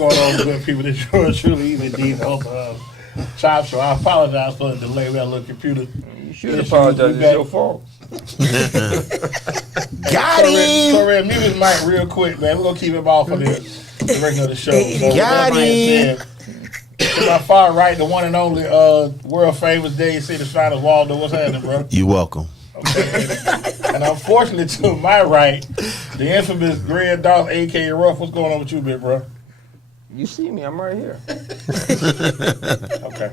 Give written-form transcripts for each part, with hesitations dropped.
going on, good people? This is truly EZDZ Chop Show. I apologize for the delay. We had a little computer. You should apologize. It's your fault. Got him. So, Red, mute his mic real quick, man. We're going to keep him off of the regular the show. So, Got him. To my far right, the one and only world famous Dade City Finals, Waldo. What's happening, bro? You welcome. Okay. And unfortunately, to my right, the infamous Greg Dawson, a.k.a. Ruff. What's going on with you, big bro? You see me, I'm right here. Okay.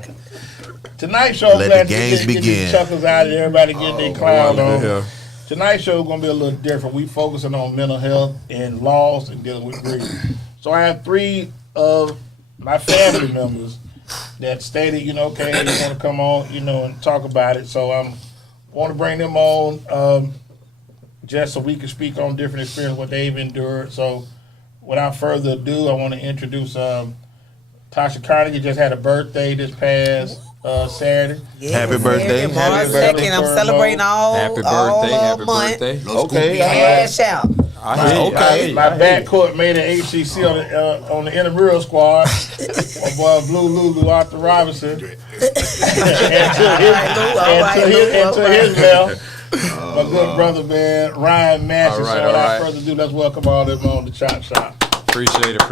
Tonight's show, Let glad the to games get these begin. chuckles out of everybody getting their clown on. Yeah. Tonight's show is going to be a little different. We focusing on mental health and loss and dealing with grief. So I have three of my family members that stated, you want to come on, and talk about it. So I want to bring them on just so we can speak on different experiences, what they've endured. So without further ado, I want to introduce Tasha Carnegie. Just had a birthday this past Saturday. Yes, Happy birthday. March Happy 2nd. birthday, I'm Turbo. celebrating all Happy all birthday, happy month. birthday. Okay. Cash out. I hear you, I hear you, My I hear you. backcourt made an HCC on the intramural squad. My boy Blue Lulu Arthur Robertson. and to his left, my good brother, man, Ryan Massey. All right, So all without right. further ado, let's welcome all them on the Chop Shop. Appreciate it.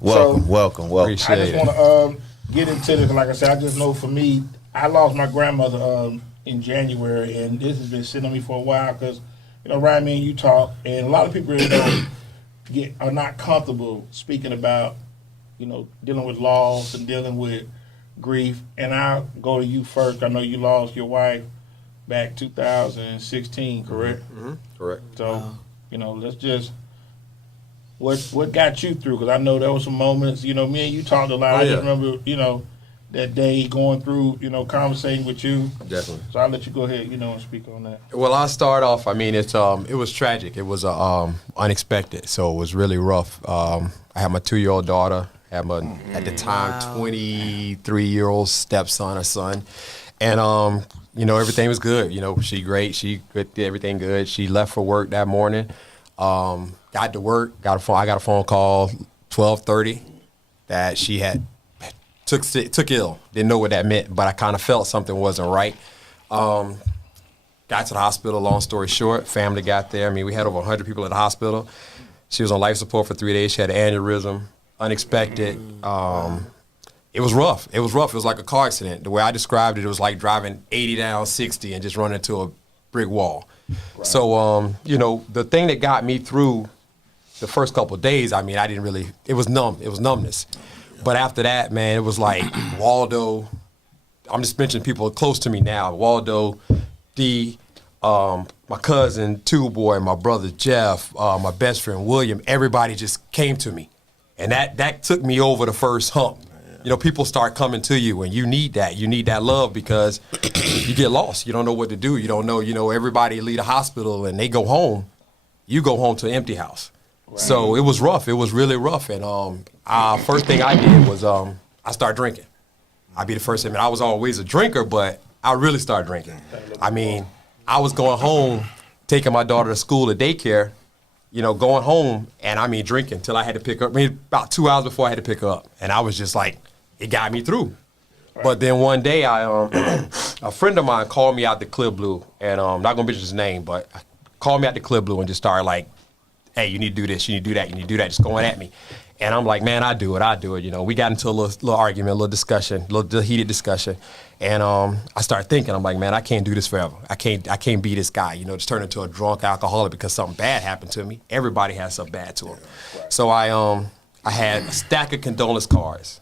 Welcome. I Appreciate just it. want to get into this. Like I said, I just know for me, I lost my grandmother in January, and this has been sitting on me for a while because, Ryan, me and you talk, and a lot of people really are not comfortable speaking about, dealing with loss and dealing with grief. And I'll go to you first. I know you lost your wife back 2016, correct? Mm-hmm. Correct. So, let's just what got you through? Because I know there were some moments. Me and you talked a lot. I just remember, that day going through, conversating with you. Definitely. So I'll let you go ahead, and speak on that. Well, I'll start off. I mean, it was tragic. It was unexpected, so it was really rough. I had my 2-year-old daughter, had my at the time 23-year-old stepson or son, and everything was good. She great. She did everything good. She left for work that morning. Got to work. I got a phone call 12:30 that she had took ill. Didn't know what that meant, but I kind of felt something wasn't right. Got to the hospital, long story short. Family got there. I mean, we had over 100 people at the hospital. She was on life support for 3 days. She had an aneurysm, unexpected. It was rough. It was like a car accident. The way I described it, it was like driving 80 down 60 and just running into a brick wall. Right. So, the thing that got me through the first couple of days, I mean, it was numb. It was numbness. But after that, man, it was like Waldo. I'm just mentioning people close to me now. Waldo, my cousin, Two Boy, my brother Jeff, my best friend William. Everybody just came to me, and that took me over the first hump. People start coming to you, and you need that. You need that love because you get lost. You don't know what to do. You don't know. Everybody leave the hospital and they go home. You go home to an empty house. Right. So it was rough. It was really rough. And first thing I did was I started drinking. I'd be the first. I was always a drinker, but I really started drinking. I mean, I was going home, taking my daughter to school, to daycare, going home, and drinking till I had to pick her up. About 2 hours before I had to pick her up. And I was just like, it got me through. Right. But then one day, a friend of mine called me out the Clear Blue, and I'm not going to mention his name, but called me out the Clear Blue and just started like, hey, you need to do this, you need to do that, you need to do that, just going at me. And I'm like, man, I do it. We got into a little argument, a little discussion, a little heated discussion. And I started thinking, I'm like, man, I can't do this forever. I can't be this guy, just turn into a drunk alcoholic because something bad happened to me. Everybody has something bad to them. So I had a stack of condolence cards.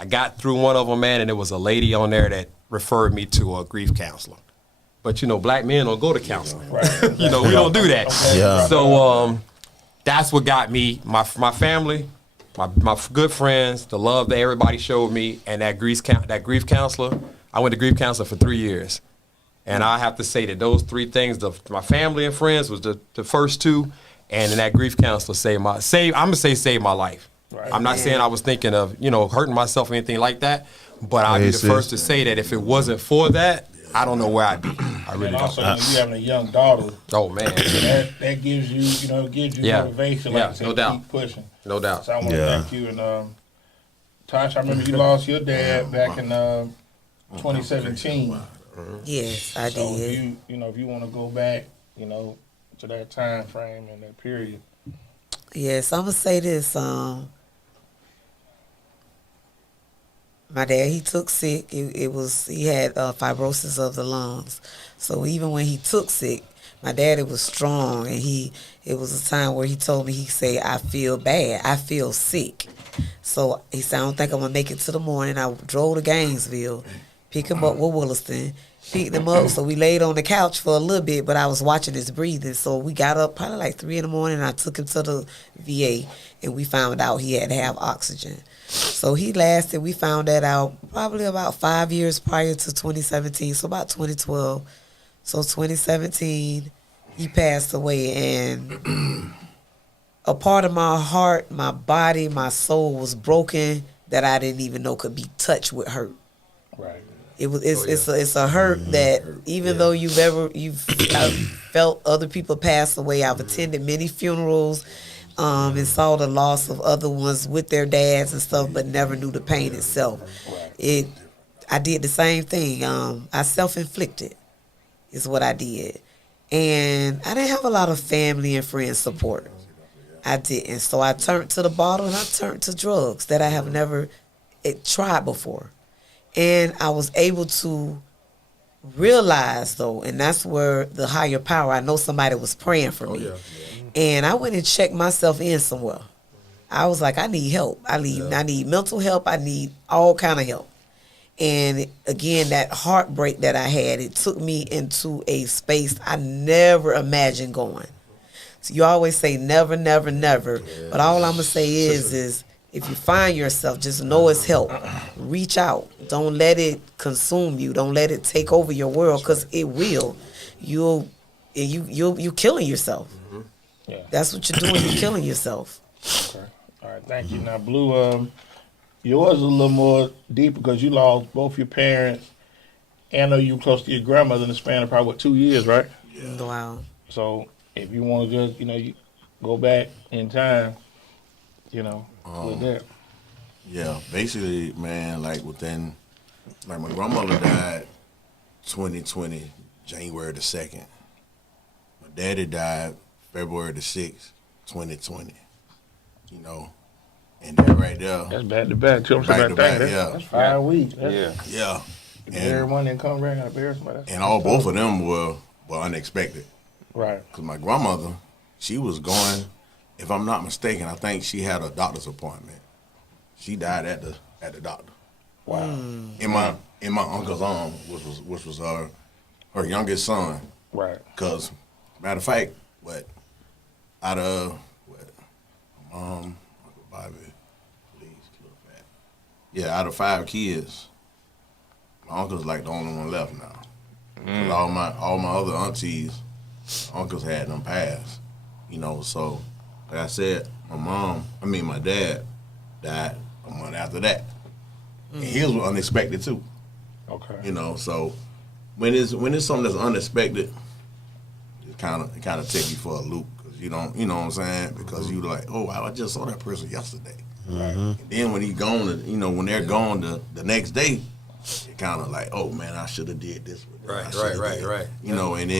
I got through one of them, man, and there was a lady on there that referred me to a grief counselor. But, black men don't go to counseling. Right. We don't do that. Okay. Yeah. So that's what got me, my family, my good friends, the love that everybody showed me, and that grief counselor. I went to grief counselor for 3 years. And I have to say that those three things, my family and friends was the first two, and then that grief counselor saved my life. Right. I'm not saying I was thinking of, hurting myself or anything like that, but I'd be the first to say that if it wasn't for that, I don't know where I'd be. I really And also, don't. when you having a young daughter, Oh man, that gives you, Yeah. motivation, Yeah, like I said, no to doubt. keep pushing. no doubt. So I want to Yeah. thank you. And Tasha, I remember you lost your dad back in 2017. Yes, I So if did. if you want to go back, to that time frame and that period. Yes, I'm gonna say this. My dad, he took sick. He had fibrosis of the lungs. So even when he took sick, my daddy was strong, and it was a time where he told me, he said, I feel bad, I feel sick. So he said, I don't think I'm gonna make it to the morning. I drove to Gainesville, pick him up with Williston, picked him up. So we laid on the couch for a little bit, but I was watching his breathing. So we got up probably like 3 in the morning, and I took him to the VA, and we found out he had to have oxygen. So we found that out probably about 5 years prior to 2017, so about 2012. So 2017, he passed away, and a part of my heart, my body, my soul was broken that I didn't even know could be touched with hurt. Right. It's a hurt that even though I've felt other people pass away, I've attended many funerals, and saw the loss of other ones with their dads and stuff, but never knew the pain itself. I did the same thing. I self-inflicted is what I did. And I didn't have a lot of family and friends support. I didn't. So I turned to the bottle, and I turned to drugs that I have never tried before. And I was able to realize, though, and that's where the higher power, I know somebody was praying for me. And I went and checked myself in somewhere. I was like, I need help. I need mental help. I need all kind of help. And again, that heartbreak that I had, it took me into a space I never imagined going. So you always say never, never, never. But all I'm going to say is if you find yourself, just know it's help. Reach out. Don't let it consume you. Don't let it take over your world, because it will. You're killing yourself. Yeah. That's what you're doing. You're killing yourself. Okay. All right. Thank you. Now, Blue, yours is a little more deep because you lost both your parents, and I know you were close to your grandmother in the span of probably 2 years, right? Yeah. Wow. So if you want to just, you go back in time, with that. Yeah, basically, man, like my grandmother died 2020, January the 2nd. My daddy died February the 6th, 2020. And that right there. That's back to back. Tell me Back to back, That's 5 weeks. Yeah. And everyone didn't come back and bury somebody. And both of them were unexpected. Right. Because my grandmother, she was going, if I'm not mistaken, I think she had a doctor's appointment. She died at the doctor. Wow. In my uncle's arm, which was her youngest son. Right. Because, matter of fact, out of Uncle Bobby, please, little fat. Yeah, out of 5 kids, my uncle's like the only one left now. 'Cause all my other aunties, uncles had them passed. So like I said, my dad died a month after that. And his was unexpected too. Okay. So when it's something that's unexpected, it kind of take you for a loop, because you don't, you know what I'm saying? Because you like, oh wow, I just saw that person yesterday. And then when he's gone, when they're gone the next day, it kind of like, oh man, I should have did this with them. Right. And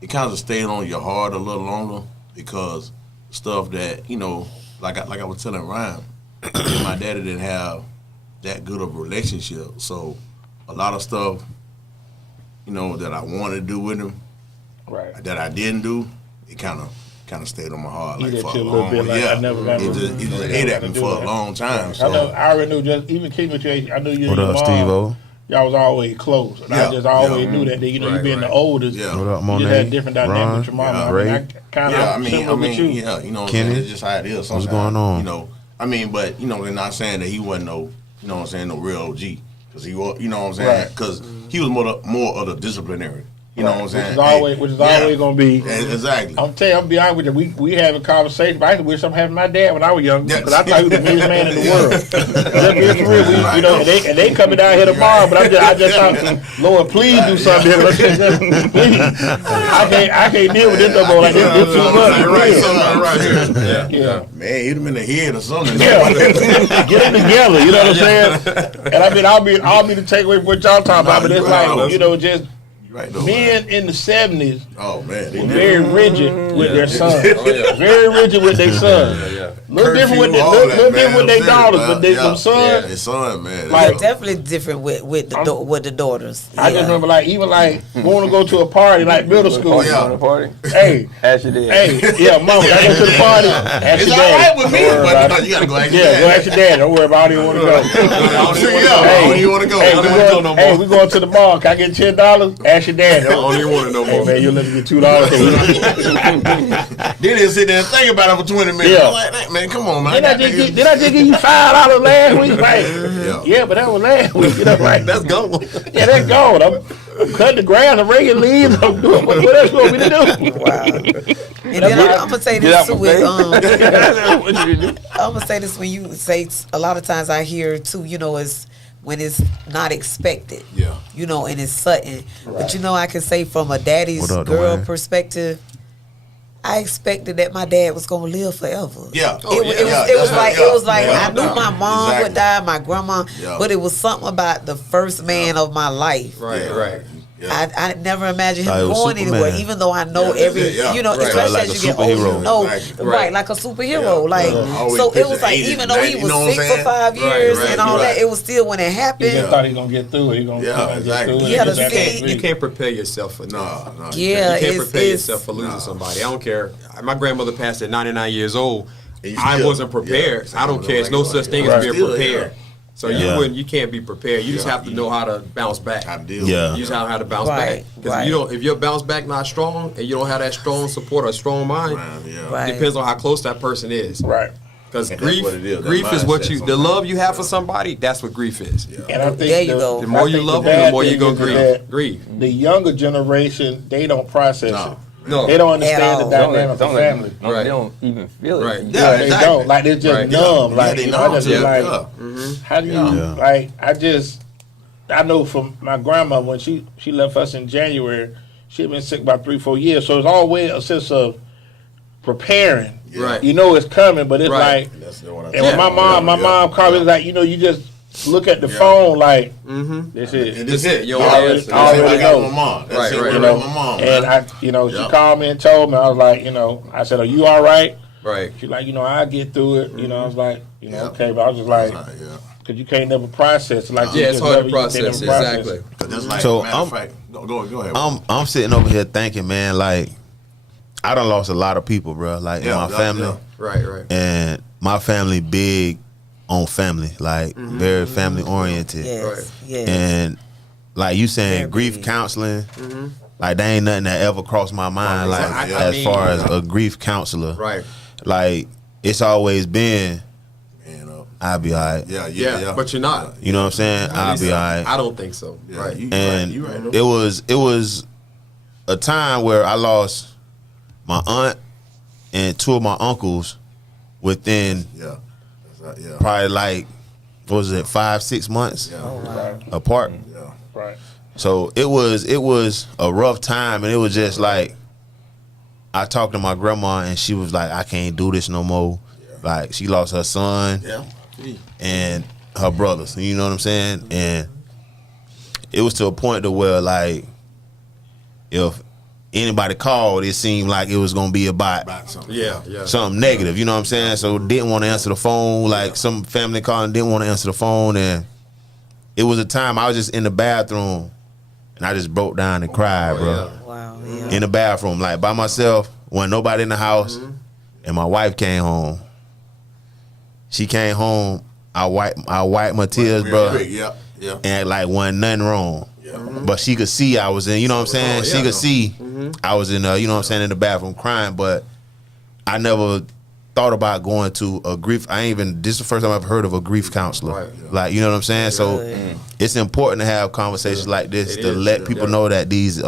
it kind of stayed on your heart a little longer, because stuff that, like I was telling Ryan, my daddy didn't have that good of a relationship. So a lot of stuff, that I wanted to do with him, right, that I didn't do, it kind of stayed on my heart. Eat Like at for you a a little long, bit, like, yeah. I never got It just ate at me for a long time. So. I already knew, just even keeping with you, I knew you What and your up, mom, Steve-O? y'all was always close. And I just always knew that, you being the oldest, Yeah. What up, you Monet? just had a different dynamic Ron? with your mama. Yeah. I Ray? I kind of similar with you. Yeah, you know what I'm Kenny? saying? It's just how it is sometimes. What's going on? But, they're not saying that he wasn't no real OG. Because he was, you know what I'm saying? Right. Because he was more of the disciplinary. You know what I'm saying? Which is always gonna be. Exactly. I'm telling you, I'm be honest with you. We having conversations. But I wish I'm having my dad when I was young because I thought he was the biggest man in the world. Just being for real, you know, and they coming down here tomorrow. But I just thought, Lord, please do something. Please. I can't deal with this no more. Like this too much. Right here. Yeah. Man, hit him in the head or something. Yeah. Get it together. You know what I'm saying? And I mean, I'll be the takeaway for what y'all talking about. But it's like, you know, just. Right, though, men in the 70s were very rigid with their sons. Very rigid with their sons. Little different with their daughters, but their sons. Their son, man. Like, definitely different with the daughters. I just remember even going to go to a party like middle school. Oh, yeah. Party? Hey. Ask your dad. Hey, yeah, mama, I go to the party. Ask it's your all dad. right with me, but you got to go ask your dad. Yeah, go ask your dad. Don't worry about it. I don't even want to go. I don't even want to go. Hey, we going to the mall. Can I get $10? Ask your dad. I don't even want to know more. Hey, man, you'll let me get $2. Then they sit there and think about it for 20 minutes. Yeah. I'm like, hey, man, come on, man. Did I just give you $5 last week? Like, yeah, but that was last week. You know, like, That's gone. yeah, that's gone. I'm cutting the grass, I'm raking leaves. I'm doing what else you want me to do? Wow. And then I'm gonna say this too with I'm gonna say this when you say a lot of times I hear too, you know, is when it's not expected. Yeah. You know, and it's sudden. But you know, I can say from a daddy's girl perspective, I expected that my dad was gonna live forever. Yeah. It was like I knew my mom would die, my grandma, but it was something about the first man of my life. Right. Yeah. I never imagined him Like going anywhere, even though I know you know, especially Like as a you get older, you know, Exactly. right, like a superhero. Like, Always so it picture was like, 80s even and though he 90s, was you know what sick I'm for saying? 5 years Right, and all that, it was still when it He happened. just thought he was going to get through it. He going to Yeah, exactly. get through it. Yeah, Just the have to thing- sleep. You can't prepare yourself for No. Yeah, You can't prepare it's yourself for losing somebody. I don't care. My grandmother passed at 99 years old. And you I still- wasn't prepared. yeah, I don't care. It's no such thing as Right. being Still, prepared. yeah. So Yeah. you can't be prepared. You just have to know how to bounce back. How to deal Yeah. You just have how to bounce Right, back. Because right. if your bounce back not strong and you don't have that strong support or strong mind, Right. depends on how close that person is. Right. Because And grief, that's what it is, that grief is what mindset the sometimes. love you have for somebody. That's what grief is. And I think There you go. The more I you think love the them, the bad more you thing gonna is grieve. that Grieve. The younger generation, they don't process No. it. No. They don't understand At the all. dynamic of the family. Right. They don't even feel it. Right. Yeah, they exactly. don't. Like, they're just Right. numb. Yeah, Like, they you know, I numb, just be yeah, like, yeah. how do you, Yeah. like, I know from my grandma, when she left us in January, she had been sick about 3-4 years. So it's always a sense of preparing. Yeah. Right. You know it's coming, but it's Right. like, That's the one I and when my mom called me, like, you know, you just look at the phone like, this is. That's it. Yo, I already I got know. my mom. That's Right, it. right, What right. about my mom? And man? she Yeah. called me and told me, I was like, you know, I said, are you all right? Right. She's like, you know, I'll get through it. You know, I was like, you know, Yeah. okay, but I was just like, Yeah. because you can't never process. Like, you Yeah, it's just hard never- to you can't process. never process. Exactly. That's like, So, matter of fact, go ahead. I'm sitting over here thinking, man, like I done lost a lot of people, bro. Like in my family, Right. and my family big on family, like very family oriented. Yes, Right. yes. And like you saying, Very grief big. counseling, like there ain't nothing that ever crossed my mind, like I as mean, far as a grief counselor. Right. Like it's always been, Man up. I'll be alright. Yeah. But you're not. You know what I'm saying? I'll be alright. I don't think so. Yeah, Right. And you right. it was a time where I lost my aunt and two of my uncles within Yeah. That's yeah. probably like, what was it, 5-6 months Yeah. apart. Yeah. Right. So it was a rough time, and it was just like I talked to my grandma, and she was like, I can't do this no more. Like she lost her son Yeah. and her brothers. You know what I'm saying? And it was to a point to where like if anybody called, it seemed like it was gonna be about About something. Yeah. something negative. You know what I'm saying? So didn't want to answer the phone. Like some family called and didn't want to answer the phone, and it was a time I was just in the bathroom and I just broke down and cried, bro. Wow, yeah. In the bathroom, like by myself, wasn't nobody in the house, and my wife came home. She came home. I wiped my tears, Real bro, quick, yeah. Yeah. and like wasn't nothing wrong. Yeah. But she could see I was in, you know what I'm saying? She could see I was in, you know what I'm saying, in the bathroom crying, but I never thought about going to a grief. This is the first time I've heard of a grief counselor. Right. Like, you know what I'm saying? So Good. it's important to have conversations like this It to is, let yeah. people know that these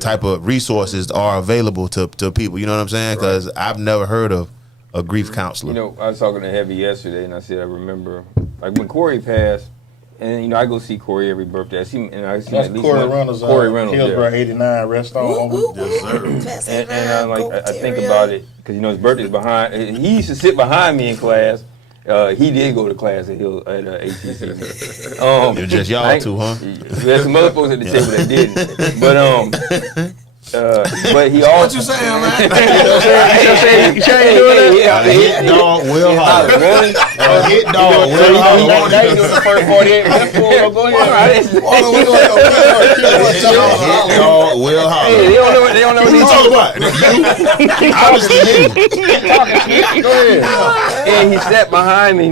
type of resources are available to people. You know what I'm saying? Because I've never heard of a grief counselor. You know, I was talking to Heavy yesterday, and I said I remember like when Corey passed, and you know I go see Corey every birthday. I see him That's at least Corey one. Reynolds. Corey Reynolds, Hillsborough 89, rest on. Yes, sir. And I'm like, I think about it because you know his birthday's behind. He used to sit behind me in class. He did go to class at ATC. You're just y'all two, huh? There's some other folks at the table that didn't, but he also. What you saying, man? You ain't doing that? A hit dog will holler. A hit dog will holler. Now you doing the first 48 minutes. Go ahead. A hit dog will holler. Hey, they don't know what What you he's talking about? Obviously, Go ahead. And he sat behind me,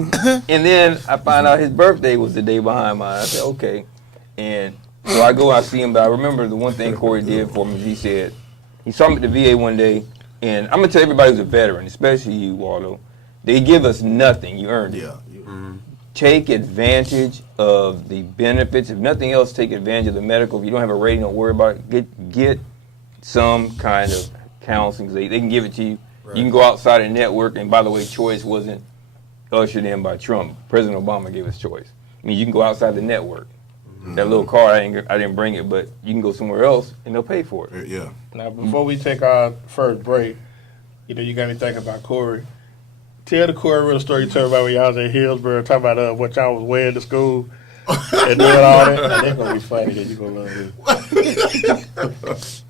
and then I find out his birthday was the day behind mine. I said, okay. And so I go, I see him, but I remember the one thing Corey did for me. He said, he saw me at the VA one day, and I'm going to tell everybody who's a veteran, especially you, Waldo, they give us nothing. You earned it. Yeah. Take advantage of the benefits. If nothing else, take advantage of the medical. If you don't have a rating, don't worry about it. Get some kind of counseling. They can give it to you. Right. You can go outside the network. And by the way, choice wasn't ushered in by Trump. President Obama gave us choice. I mean, you can go outside the network. That little card, I didn't bring it, but you can go somewhere else and they'll pay for it. Yeah. Now, before we take our first break, you know, you got me thinking about Corey. Tell the Corey real story you told about when y'all was in Hillsborough, talking about what y'all was wearing to school and doing all that. Now, that's going to be funny. You're going to love it.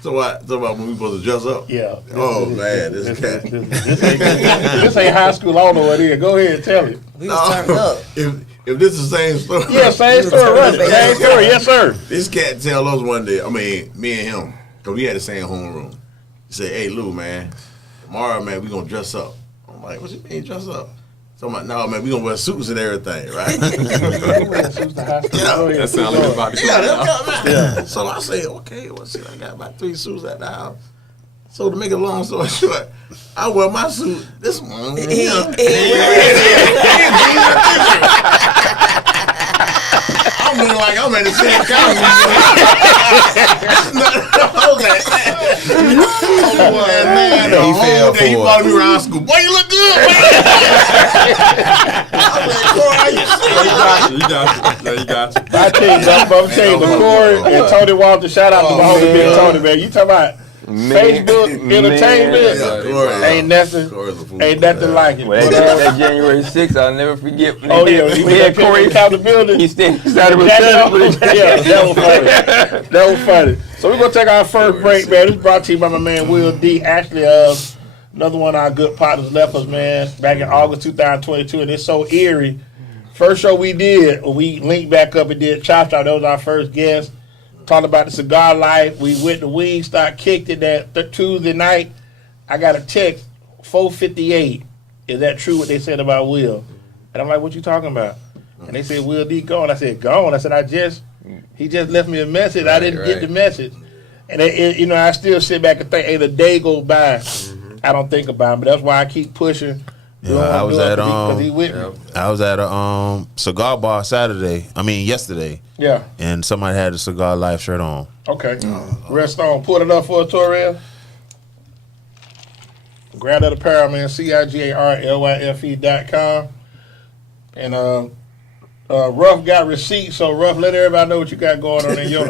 So about when we supposed to dress up? Yeah. This ain't high school. I don't know what it is. Go ahead and tell it. We was turned up. If this is the same story. Yeah, same story. Right. Same story. Yes, sir. This cat tell us one day, me and him, because we had the same homeroom. He said, hey, Lou, man, tomorrow, man, we going to dress up. I'm like, what you mean dress up? So I'm like, no, man, we going to wear suits and everything, right? That sounds like about to Yeah. So I said, okay, well, shit, I got about 3 suits at the house. So to make a long story short, I wear my suit this morning. I'm looking like I'm at the same council. Man, the whole day you followed me around school. Boy, you look good, man. I'm like, Corey, how you got you. I tell you, I'm telling you, Corey and Tony Walter, shout out to my homie Big Tony, man. You talking about Facebook entertainment? Ain't nothing like it. Well, that January 6th, I'll never forget. Oh yeah, we had Corey accountability. He stayed inside of reception. Yeah, that was funny. That was funny. So we're gonna take our first break, man. This is brought to you by my man Will D. Actually, another one of our good partners left us, man, back in August 2022, and it's so eerie. First show we did, we linked back up and did Chop Chop. That was our first guest. Talking about the cigar life. We went to Wingstop, kicked it that Tuesday night. I got a text, 4:58. Is that true what they said about Will? And I'm like, what you talking about? And they said, Will D gone. I said, gone? I said, he just left me a message. I didn't get the message. And I still sit back and think, hey, the day goes by. I don't think about it, but that's why I keep pushing. Yeah, I was at a cigar bar yesterday. Yeah. And somebody had a Cigar Life shirt on. Okay. Rest on. Pull it up for us, Torrell. Grab that apparel, man. CIGARLYFE.com. And Ruff got receipts, so Ruff, let everybody know what you got going on in your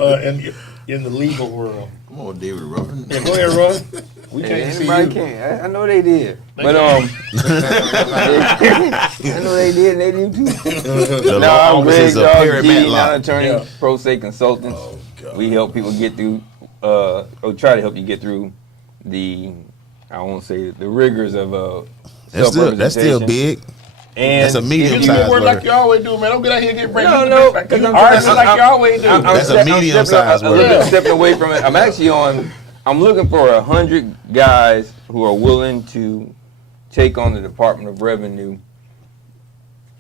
in the legal world. Come on, David Ruff. Yeah, go ahead, Ruff. We can't see you. Anybody can. I know they did. But I know they did, and they do too. I'm Greg Dog G, non-attorney, pro se consultants. We help people get through, or try to help you get through the rigors of self-representation. That's still big. And that's a medium-sized word. Like you always do, man. Don't get out here and get breaking. No, like you always do. That's a medium-sized word. A little bit stepping away from it. I'm looking for 100 guys who are willing to take on the Department of Revenue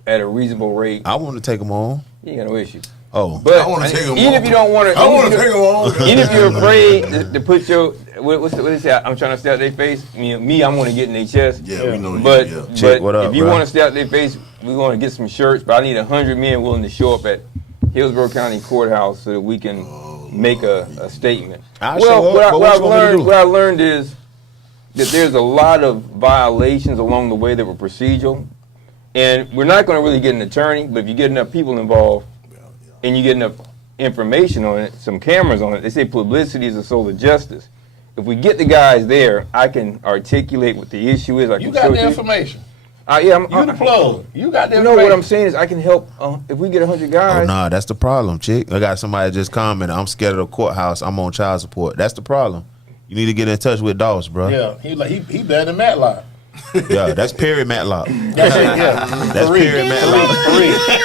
at a reasonable rate. I want to take them on. You ain't got no issue. Oh, but I want to take them even on. If you don't want to, I want to take them on. Even if you're afraid to put your what they say, I'm trying to stay out their face. Me, I'm going to get in their chest. Yeah, we know. But Chick, what up, if you bro? want to stay out their face, we're going to get some shirts. But I need 100 men willing to show up at Hillsborough County Courthouse so that we can make a statement. I'll show up, but what you want me to do? What I learned is that there's a lot of violations along the way that were procedural, and we're not going to really get an attorney, but if you get enough people involved and you get enough information on it, some cameras on it, they say publicity is the soul of justice. If we get the guys there, I can articulate what the issue is. You got the information. Yeah, You the plug. You got the You know information. what I'm saying is I can help if we get 100 Oh, guys. nah, that's the problem, chick. I got somebody just commented, I'm scared of the courthouse. I'm on child support. That's the problem. You need to get in touch with Doss, bro. Yeah, he better than Matlock. Yeah, that's Perry Matlock. That's it, yeah. That's Perry Matlock.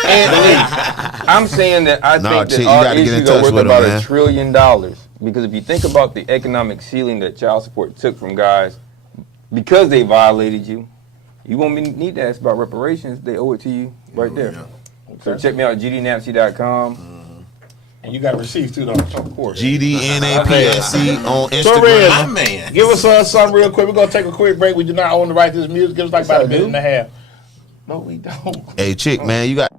And I'm saying that I think chick, you that our gotta get in issues are touch worth with 'em, about man. $1 trillion. Because if you think about the economic ceiling that child support took from guys because they violated you, you won't need to ask about reparations. They owe it to you right there. Okay. So check me out at gdnapsey.com. And you got receipts too, though, of course. GDNAPSC on So, Rez, Instagram. My man. give us something real quick. We're going to take a quick break. We do not own the right to this music. Give us like about a minute and a half. No, we don't. Hey, chick, man, you got.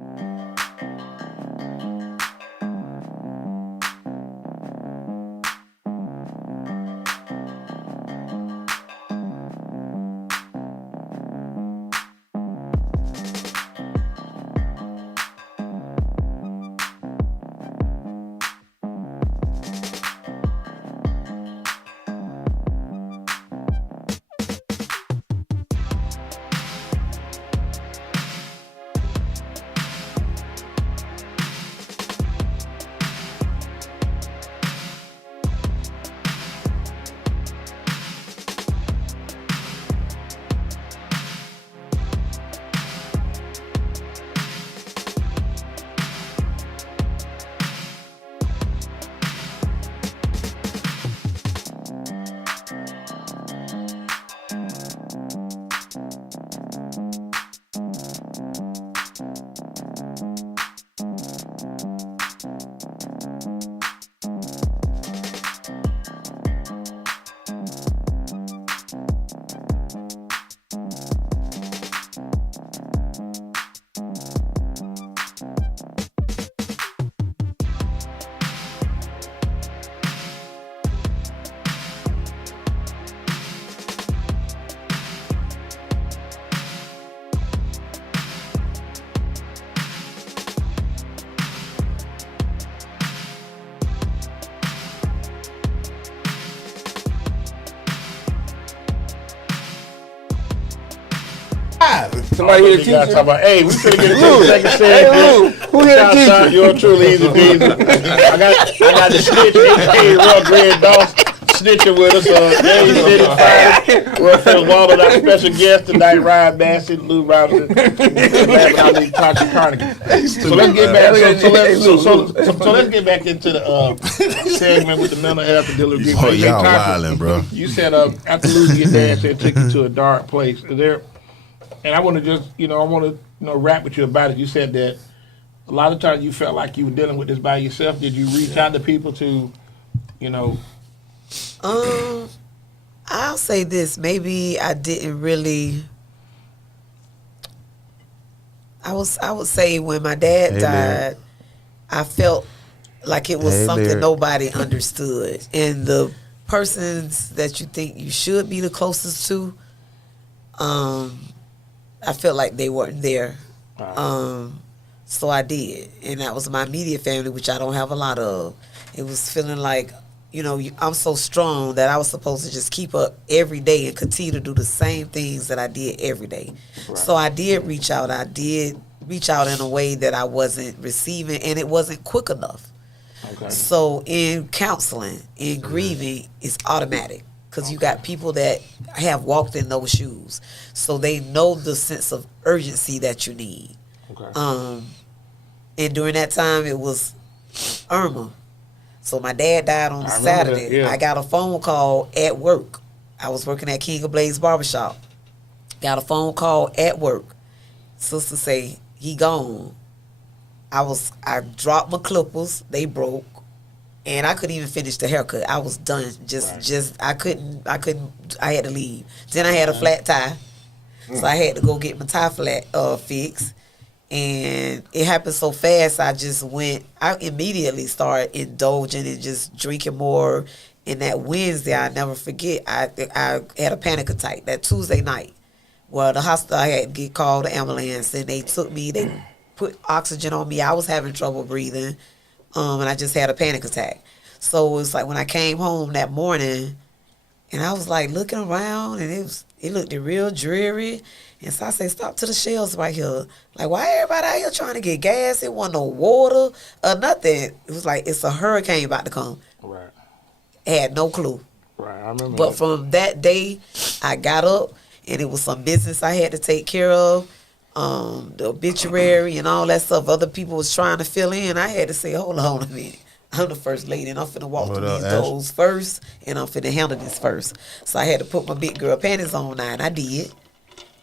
Somebody here to teach You gotta you. talk about, hey, we finna get into the second Hey, Lou, segment. who here to teach Shout out, you? you're truly EZDZ. I got the snitch, aka Ruff Red Doss, snitching with us. Dade City Friday. Ruff and Waldo, our special guest tonight, Ryan Massey, Lou Robertson, and Tasha Carnegie. So let's get back. So let's get back into the segment with the mental health and dealing with grief. Boy, Hey, y'all Tasha, wildin', bro. you said after losing your dad, said it took you to a dark place. Is there? And I want to just, rap with you about it. You said that a lot of times you felt like you were dealing with this by yourself. Did you reach out to people to, I'll say this. Maybe I didn't really. I would say when my dad Hey, died, Larry. I felt like it was Hey, something Larry. nobody understood. And the persons that you think you should be the closest to, I felt like they weren't there. So I did. And that was my immediate family, which I don't have a lot of. It was feeling like, I'm so strong that I was supposed to just keep up every day and continue to do the same things that I did every day. Right. So I did reach out. I did reach out in a way that I wasn't receiving, and it wasn't quick enough. Okay. So in counseling, in grieving, it's automatic. Because you got people that have walked in those shoes. So they know the sense of urgency that you need. Okay. And during that time, it was Irma. So my dad died on Saturday. That, yeah. I got a phone call at work. I was working at King of Blades Barbershop. Got a phone call at work. Sister say, he gone. I dropped my clippers. They broke. And I couldn't even finish the haircut. I was done. I couldn't, I had to leave. Then I had a flat tie. So I had to go get my tie fixed. And it happened so fast, I immediately started indulging and just drinking more. And that Wednesday, I never forget, I had a panic attack that Tuesday night. Well, the hospital, I had to get called the ambulance, and they took me, they put oxygen on me. I was having trouble breathing, and I just had a panic attack. So it was like when I came home that morning, and I was like looking around, and it looked real dreary. And so I said, stop to the shelves right here. Like, why everybody out here trying to get gas? It wasn't no water or nothing. It was like, it's a hurricane about to come. Right. I had no clue. Right. I remember. But from that day, I got up, and it was some business I had to take care of. The obituary and all that stuff other people was trying to fill in. I had to say, hold on a minute. I'm the first lady, and I'm finna walk through these doors first, and I'm finna handle this first. So I had to put my big girl panties on now, and I did.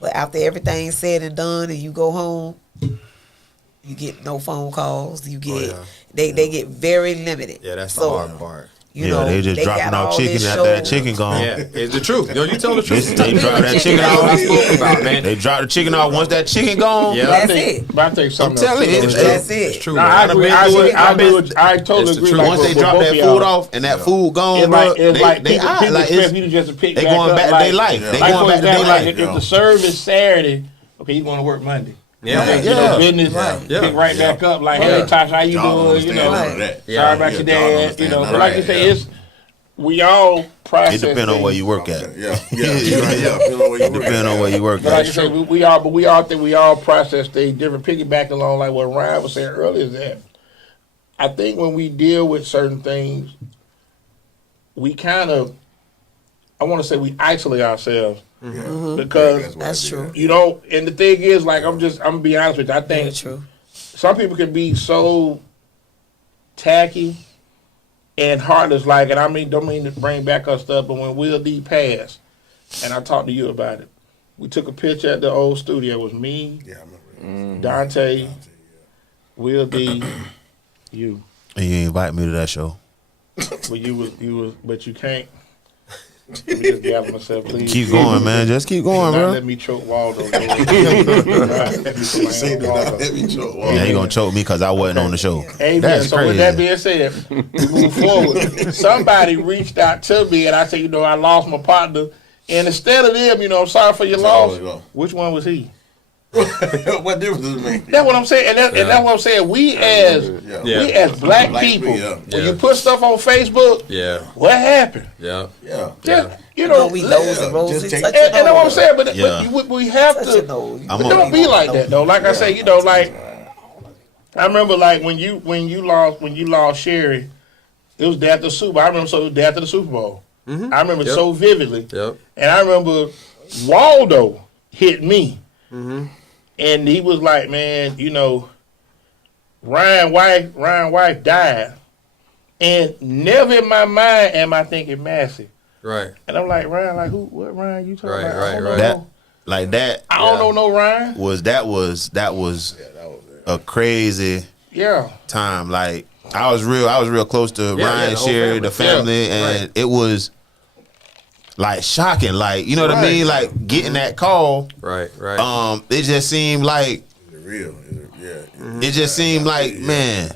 But after everything's said and done, and you go home, you get no phone calls. You get they get very limited. Yeah, that's the hard part. You know, they just dropping got off all chicken this after that shows. chicken gone. Yeah, it's the truth. Yo, you tell the truth. They drop that chicken That's what I spoke off. about, man. They drop the chicken off once that chicken gone. Yeah. That's it. But I think I'm something telling you, else. That's It's it. true. No, man. I agree. I totally It's the agree. truth. Like Once with- they with drop both that of y'all. food off and that food gone, It's like, bro, it's like they people like expect you to just pick they back going up. back to like, their life. They like, going for back to their example, life. like, if the service Saturday, okay, you going to work Monday. Yeah. Okay, you Yeah. know, business, Yeah. pick right back up. Like, Yeah. hey, Tasha, how you Y'all don't doing? You understand know, none of that. Yeah. sorry about your Y'all don't dad. You understand know, none but of like that. you say, we all process. It depends on where things. you work at. Yeah, depending on where you It depends on where you work But like at. you say, we all think we all process things different. Piggyback along like what Ryan was saying earlier is that I think when we deal with certain things, we kind of, I want to say we isolate ourselves because That's true. you know. And the thing is, like I'm gonna be honest with you. I Very think true. some people can be so tacky and heartless, like, and don't mean to bring back our stuff, but when Will D passed, and I talked to you about it, we took a picture at the old studio. It was me, Yeah, I remember. Dante, Will D, you. And you invite me to that show. But but you can't. Let me just gather myself, please. Keep going, man. Just keep going, Not bro. let me choke Waldo. Say do not let me choke. Yeah, he gonna choke me because I wasn't on the show. Amen. That's So with that crazy. being said, we move forward. Somebody reached out to me and I said, I lost my partner. And instead of them, I'm sorry for your loss. Sorry, Which one was he? What difference does it make? That's what I'm saying. And that's what I'm saying. We as black people, Yeah. when you put stuff on Facebook, Yeah. what happened? Yeah. Yeah. Just, We nose and roses. Just take- touch and your that's what I'm nose. saying. But Yeah. we have Touch your to. nose. I'm It a- don't be like that though. Like I say, like I remember like when you lost Sherry, it was day after the Super Bowl. I remember it was day after the Super Bowl. I remember Yep. so vividly. Yep. And I remember Waldo hit me. And he was like, man, Ryan's wife died. And never in my mind am I thinking Massey. Right. And I'm like, Ryan, like who? What Ryan you talking Right, about? right, I don't right. know. That like that I don't know no Ryan. was a crazy Yeah. time. Like I was real close to Yeah, Ryan, the whole Sherry, family. the family, Yeah, and right. it was like shocking. Like you know what I Right. mean? Like getting that call. Right. Right. It just seemed like Is it real? Yeah. it just seemed like man,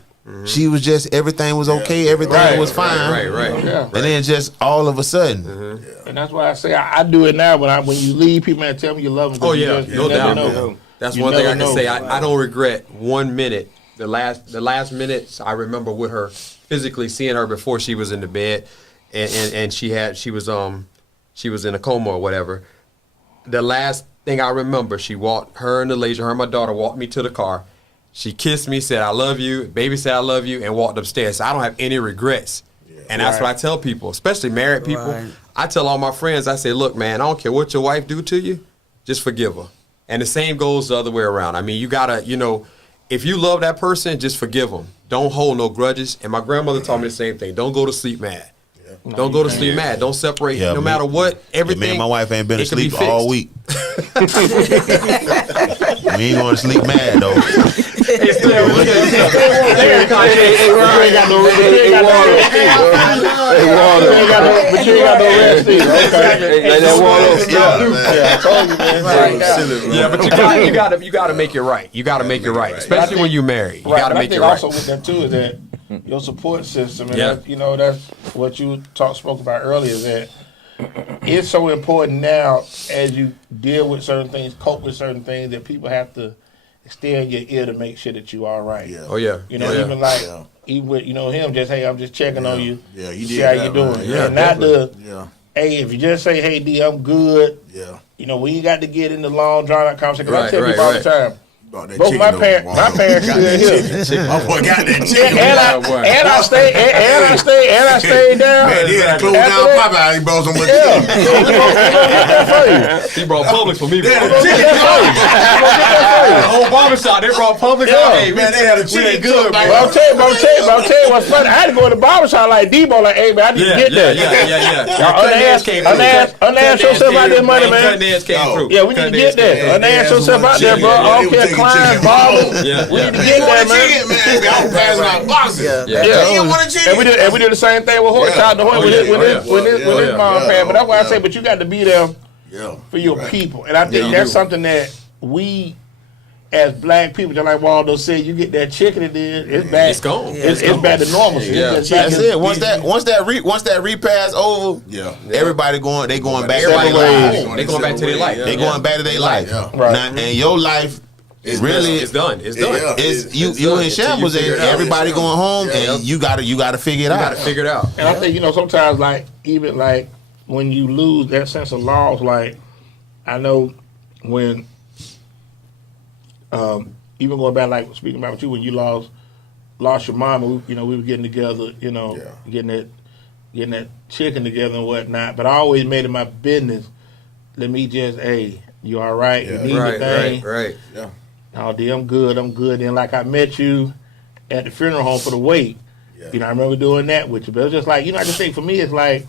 she was just everything was okay, everything was fine. Right. Yeah. And then just all of a sudden, And that's why I say I do it now. When you leave people and tell me you love them. Oh yeah, no doubt. Know. That's You one thing I never can know. say. I don't regret 1 minute. The last minutes I remember with her, physically seeing her before she was in the bed, and she was in a coma or whatever. The last thing I remember, her and my daughter walked me to the car. She kissed me, said I love you, baby said I love you, and walked upstairs. So I don't have any regrets. And that's what I tell people, especially married people. Right. I tell all my friends, I say, look, man, I don't care what your wife do to you, just forgive her. And the same goes the other way around. I mean, you gotta, if you love that person, just forgive them. Don't hold no grudges. And my grandmother taught me the same thing. Don't go to sleep mad. Don't go to sleep mad. Don't separate. Yeah, no me- matter what, everything. me and my wife ain't been it could be asleep all fixed. week. We ain't going to sleep mad though. But you ain't got no rest either. Okay. I told you, man. Yeah, but you gotta make it right. You gotta make it right, especially when you marry. You gotta make it right. Also with that too is that your support system, and Yeah. that's what you spoke about earlier. Is that it's so important now as you deal with certain things, cope with certain things, that people have to extend your ear to make sure that you all right. Yeah. Oh yeah. Even like even with him, just hey, I'm just checking on you. Yeah, he see did how that, you doing. man. Yeah, and not Yeah. hey, if you just say hey D, I'm good. Yeah. We ain't got to get in the long drawn out conversation. 'Cause I Right, tell people all the time. Bought that Both chicken my though, parents still here. My boy got that chicken. And I stayed down. Man, they had to close After down that- Popeye. He brought so much Yeah, chicken. we gonna get that for you. He brought Publix for me. They had Bro. a chicken. The whole barbershop, they brought Publix out. Hey, Man, they had a chicken. good, Like, But I'm tell you what's funny. I had to go to the barbershop like Debo, like, hey man, I need to get there. Unask yourself about this money, man. Cutting edge came through. Yeah, we need to get there. Unask yourself out there, bro. I don't care, client, barber. We need to get there, man. I was passing out boxes. Yeah. You want a chicken? And we did the same thing with Hoyt. Shout out to Hoyt with his mom, yeah. man. But that's why I Yeah. say, but you got to be there Yeah. for your Right. people. And I think you that's do. something that we, as black people, just like Waldo said, you get that chicken and then it's back. It's gone. It's back to normalcy. Yeah. It's just back That's to- it. Once that repass over, Yeah. everybody going back. Everybody Separate ways. home. They going back to their life. They going back to their life. Yeah. Right. Now, and your life really It's done. It's done. Yeah. is you It's in done. shambles, Until you and figure it out. everybody going home, Yeah. and you gotta figure it You out. gotta figure it out. And I think, sometimes like even like when you lose that sense of loss, like I know when even going back, like speaking about you, when you lost your mom, we were getting together, getting that chicken together and whatnot. But I always made it my business. Let me just, hey, you all right? Yeah. You need anything? Right. Yeah. Oh, D, I'm good. Then like I met you at the funeral home for the wake. Yeah. I remember doing that with you. But it's just like, I just think for me, it's like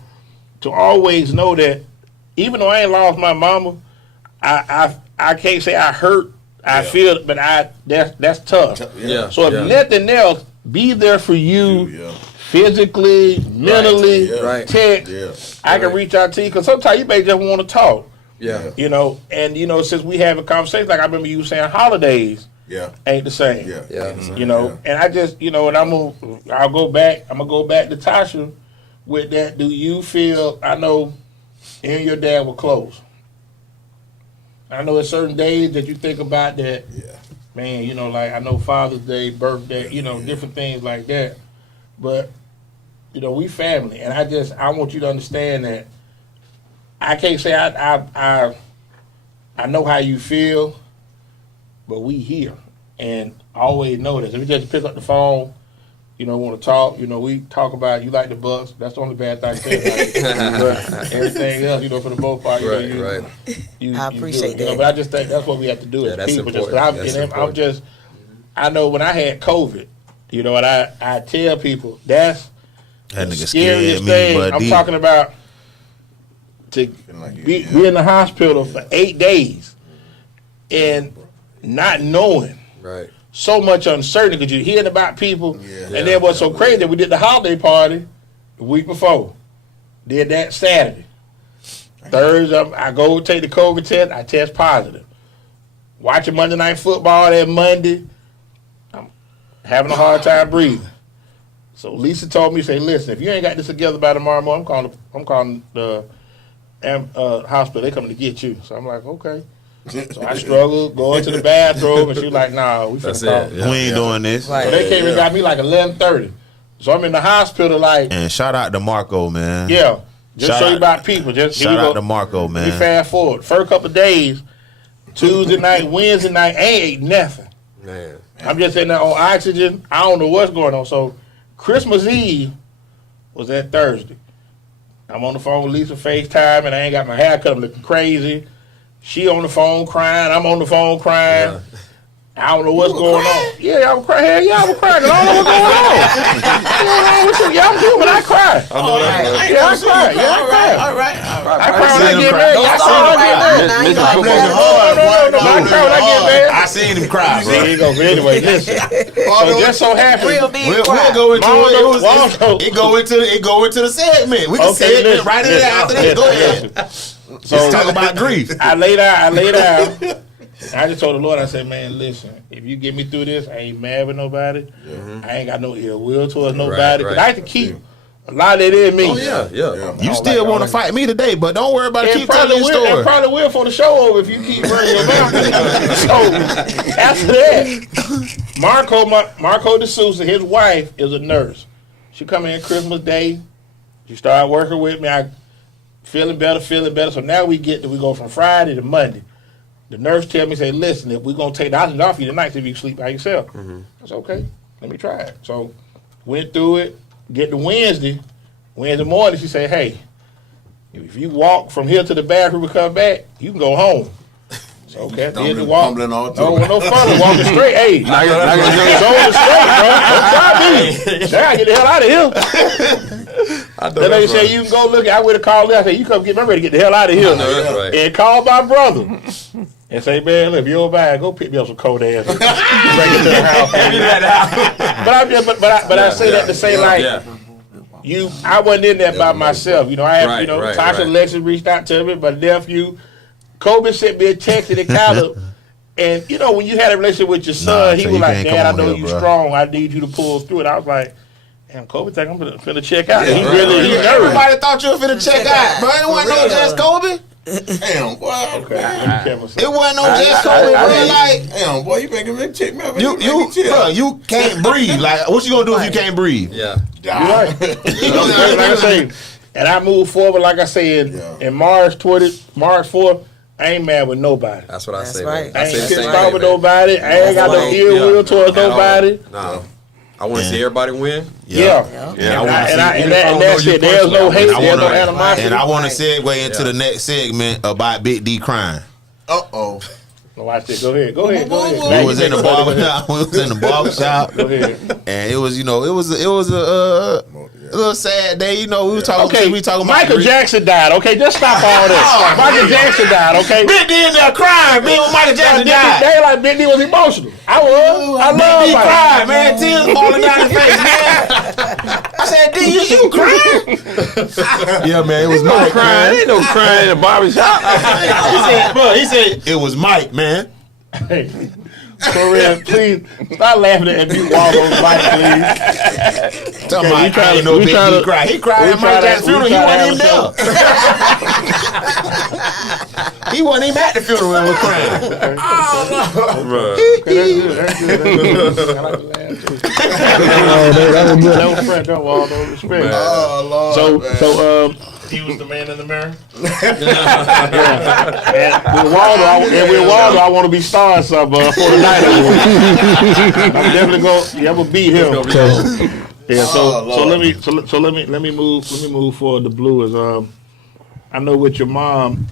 to always know that even though I ain't lost my mama, I can't say I hurt. I feel it, but that's tough. Yeah. So if nothing else, be there for you Yeah. physically, mentally, Yeah. Right. text. Yeah. I can reach out to you because sometimes you may just want to talk. Yeah. And since we have a conversation, like I remember you saying holidays Yeah. ain't the same. Yeah. Yeah. And I just, and I'm gonna go back to Tasha with that. Do you feel, I know you and your dad were close. I know there's certain days that you think about that, Yeah. man, like I know Father's Day, birthday, different things like that. But, we family. And I want you to understand that I can't say I know how you feel, but we here. And I always know this. If we just pick up the phone, want to talk, we talk about you like the Bucks. That's the only bad thing I say about you. But everything else, for the most part, Right. you I appreciate do it, that. But I just think that's what we have to do Yeah, as that's people. important. That's important. I know when I had COVID, and I tell people that's That the nigga scariest scared me, thing. but I'm talking about to be in the hospital for 8 days and not knowing. Right. So much uncertainty because you're hearing about people. Yeah. And then what's so crazy, we did the holiday party the week before. Did that Saturday. Thursday, I go take the COVID test. I test positive. Watching Monday Night Football that Monday. I'm having a hard time breathing. So Lisa told me, say, listen, if you ain't got this together by tomorrow morning, I'm calling the hospital. They coming to get you. So I'm like, okay. So I struggled going to the bathroom, and she was like, nah, we finna call. we ain't doing this. Right. So they came and got me like 11:30. So I'm in the hospital like, And shout out to Marco, man. yeah, just Shout show you out- about people. Just here Shout we go. out to Marco, We man. fast forward. First couple of days, Tuesday night, Wednesday night, I ain't ate nothing. Man. I'm just sitting there on oxygen. I don't know what's going on. So Christmas Eve was that Thursday. I'm on the phone with Lisa FaceTime, and I ain't got my hair cut. I'm looking crazy. She on the phone crying. I'm on the phone crying. I don't know what's going on. Yeah, I was crying. Hell yeah, I was crying. I don't know what's going on. Yeah, I'm human. I cry. I know that. Yeah, I cry. Yeah, I cry. All right. I cry when I get mad. Yeah, I cry when I get mad. No, I cry when I get mad. I seen him cry, bro. There you go. Anyway, listen. So just so happens. Real big We'll cry. go into Waldo. it. It go into the segment. We can say it right in there after this. Go ahead. So Let's talk about grief. I lay down. I just told the Lord, I said, man, listen, if you get me through this, I ain't mad with nobody. I ain't got no ill will towards nobody. But I have to keep a lot of that in me. Oh, yeah. You still want to fight me today, but don't worry about it. Keep telling your I story. probably will for the show over if you keep running your mouth. So after that, Marco D'Souza, his wife, is a nurse. She come in Christmas Day. She started working with me. I feeling better. So now we go from Friday to Monday. The nurse tell me, say, listen, if we're going to take the oxygen off you tonight, so if you sleep by yourself. I said, okay, let me try it. So went through it, get to Wednesday morning, she said, hey, if you walk from here to the bathroom and come back, you can go home. So, okay, did the walk. No fun, walking straight. Hey, shoulder straight, bro. Don't try me. Now I get the hell out of here. Then they say, you can go look. I would have called them. I said, you come get me ready to get the hell out of here. And call my brother. And say, man, look, if you're bad, go pick me up some cold ass. Bring it to the house. But I say that to say, like, I wasn't in there by myself. You know, I have, Tasha and Lexus reached out to me, my nephew. Kobe sent me a text and it kind of, and you know, when you had a relationship with your son, he was like, Dad, I know you're strong. I need you to pull through it. I was like, damn, Kobe think I'm finna check out. He nervous. Everybody thought you were finna check out, bro. It wasn't no just Kobe. Damn, boy. It wasn't no just Kobe, bro. Like, damn, boy, you making me check me out. You can't breathe. Like, what you gonna do if you can't breathe? Yeah. You're right. Like I say, and I moved forward, like I said, in March 4th, I ain't mad with nobody. That's what I say. Right. I ain't pissed off with nobody. I ain't got no ill will towards nobody. No. I want to see everybody win. Yeah. And that's it. There's no hate. There's no animosity. And I want to segue into the next segment about Big D crying. Uh-oh. Watch it. Go ahead. We was in the barbershop. Go ahead. And it was, a little sad day. We were talking. We talking about Michael Jackson died. Okay, just stop all this. Michael Jackson died. Okay. Big D in there crying. Big when Michael Jackson died. They like Big D was emotional. I love Big D Michael. crying, man. Tears falling down his face, man. I said, D, you crying? Yeah, man. It was Mike. Ain't no crying in the barbershop. He said it was Mike, man. Hey, for real, please stop laughing at me, Waldo, Mike, please. Tell me, he trying to know Big D cry. He cried at Mike Jackson's funeral. He wasn't even there. He wasn't even at the funeral and was crying. That's good. I like to laugh too. That was good. That was French, Waldo. Respect. Oh, Lord. So, he was the man in the mirror. And with Waldo, I want to be starring some for the night. I'm definitely gonna beat him. Yeah. So let me move forward. The blue is I know with your mom.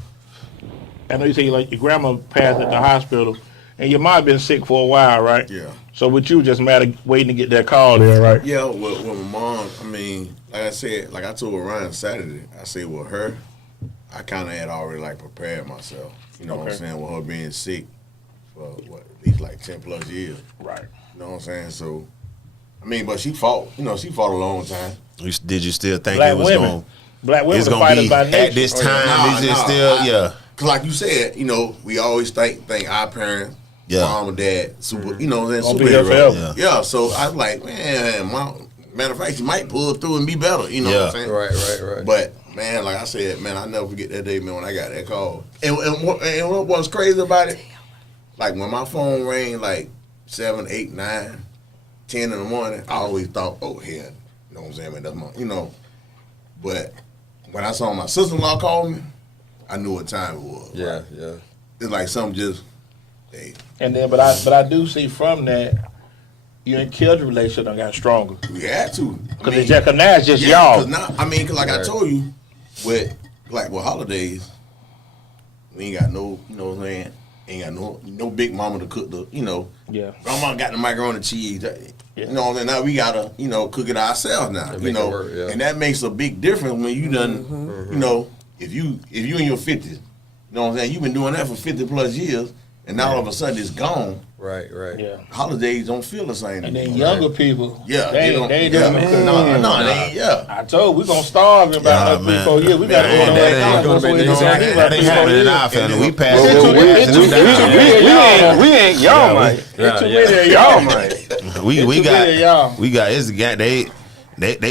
I know you say like your grandma passed at the hospital, and your mom been sick for a while, right? Yeah. So with you, just matter waiting to get that call there, right? Yeah. With my mom, I mean, like I said, like I told Ryan Saturday, I said with her, I kind of had already like prepared myself. You know what I'm saying? With her being sick for at least like 10 plus years. Right. You know what I'm saying? So, I mean, but she fought. She fought a long time. Did you still think Black it was women. going? Black women It's are gonna fighters be by nature. at this time. Is it still? Cause like you said, we always think our parents, mom and dad, super. You know what I'm saying? Superhero. Yeah. So I was like, man, matter of fact, she might pull through and be better. You know what I'm saying? Right. But man, like I said, man, I never forget that day, man, when I got that call. And what was crazy about it, like when my phone rang like 7, 8, 9, 10 in the morning, I always thought, oh hell, you know what I'm saying, man, that's my, But when I saw my sister-in-law call me, I knew what time it was. Yeah, right? yeah. It's like something just, hey. And then, but I do see from that, your and Kild's relationship done got stronger. We had to. Because now it's just y'all. Cause now, cause like I told you, with holidays, we ain't got no, you know what I'm saying, ain't got no big mama to cook the, Yeah. Grandma got the macaroni and cheese. You know what I'm saying? Now we gotta, cook it ourselves now. make it work, yeah. And that makes a big difference when you done, if you in your 50s, you know what I'm saying? You've been doing that for 50 plus years, and now all of a sudden it's gone. Right. Yeah. Holidays don't feel the same. And then anymore. younger people, Yeah, they don't. ain't Yeah. doing no No, they ain't. Yeah. I told we're gonna starve in about Nah, 3-4 years. We gotta go on that ain't that. That ain't happening in our family. We passed It's it. too- it's too- We ain't y'all might. It's too many of y'all, man. We It's too many of y'all. got it's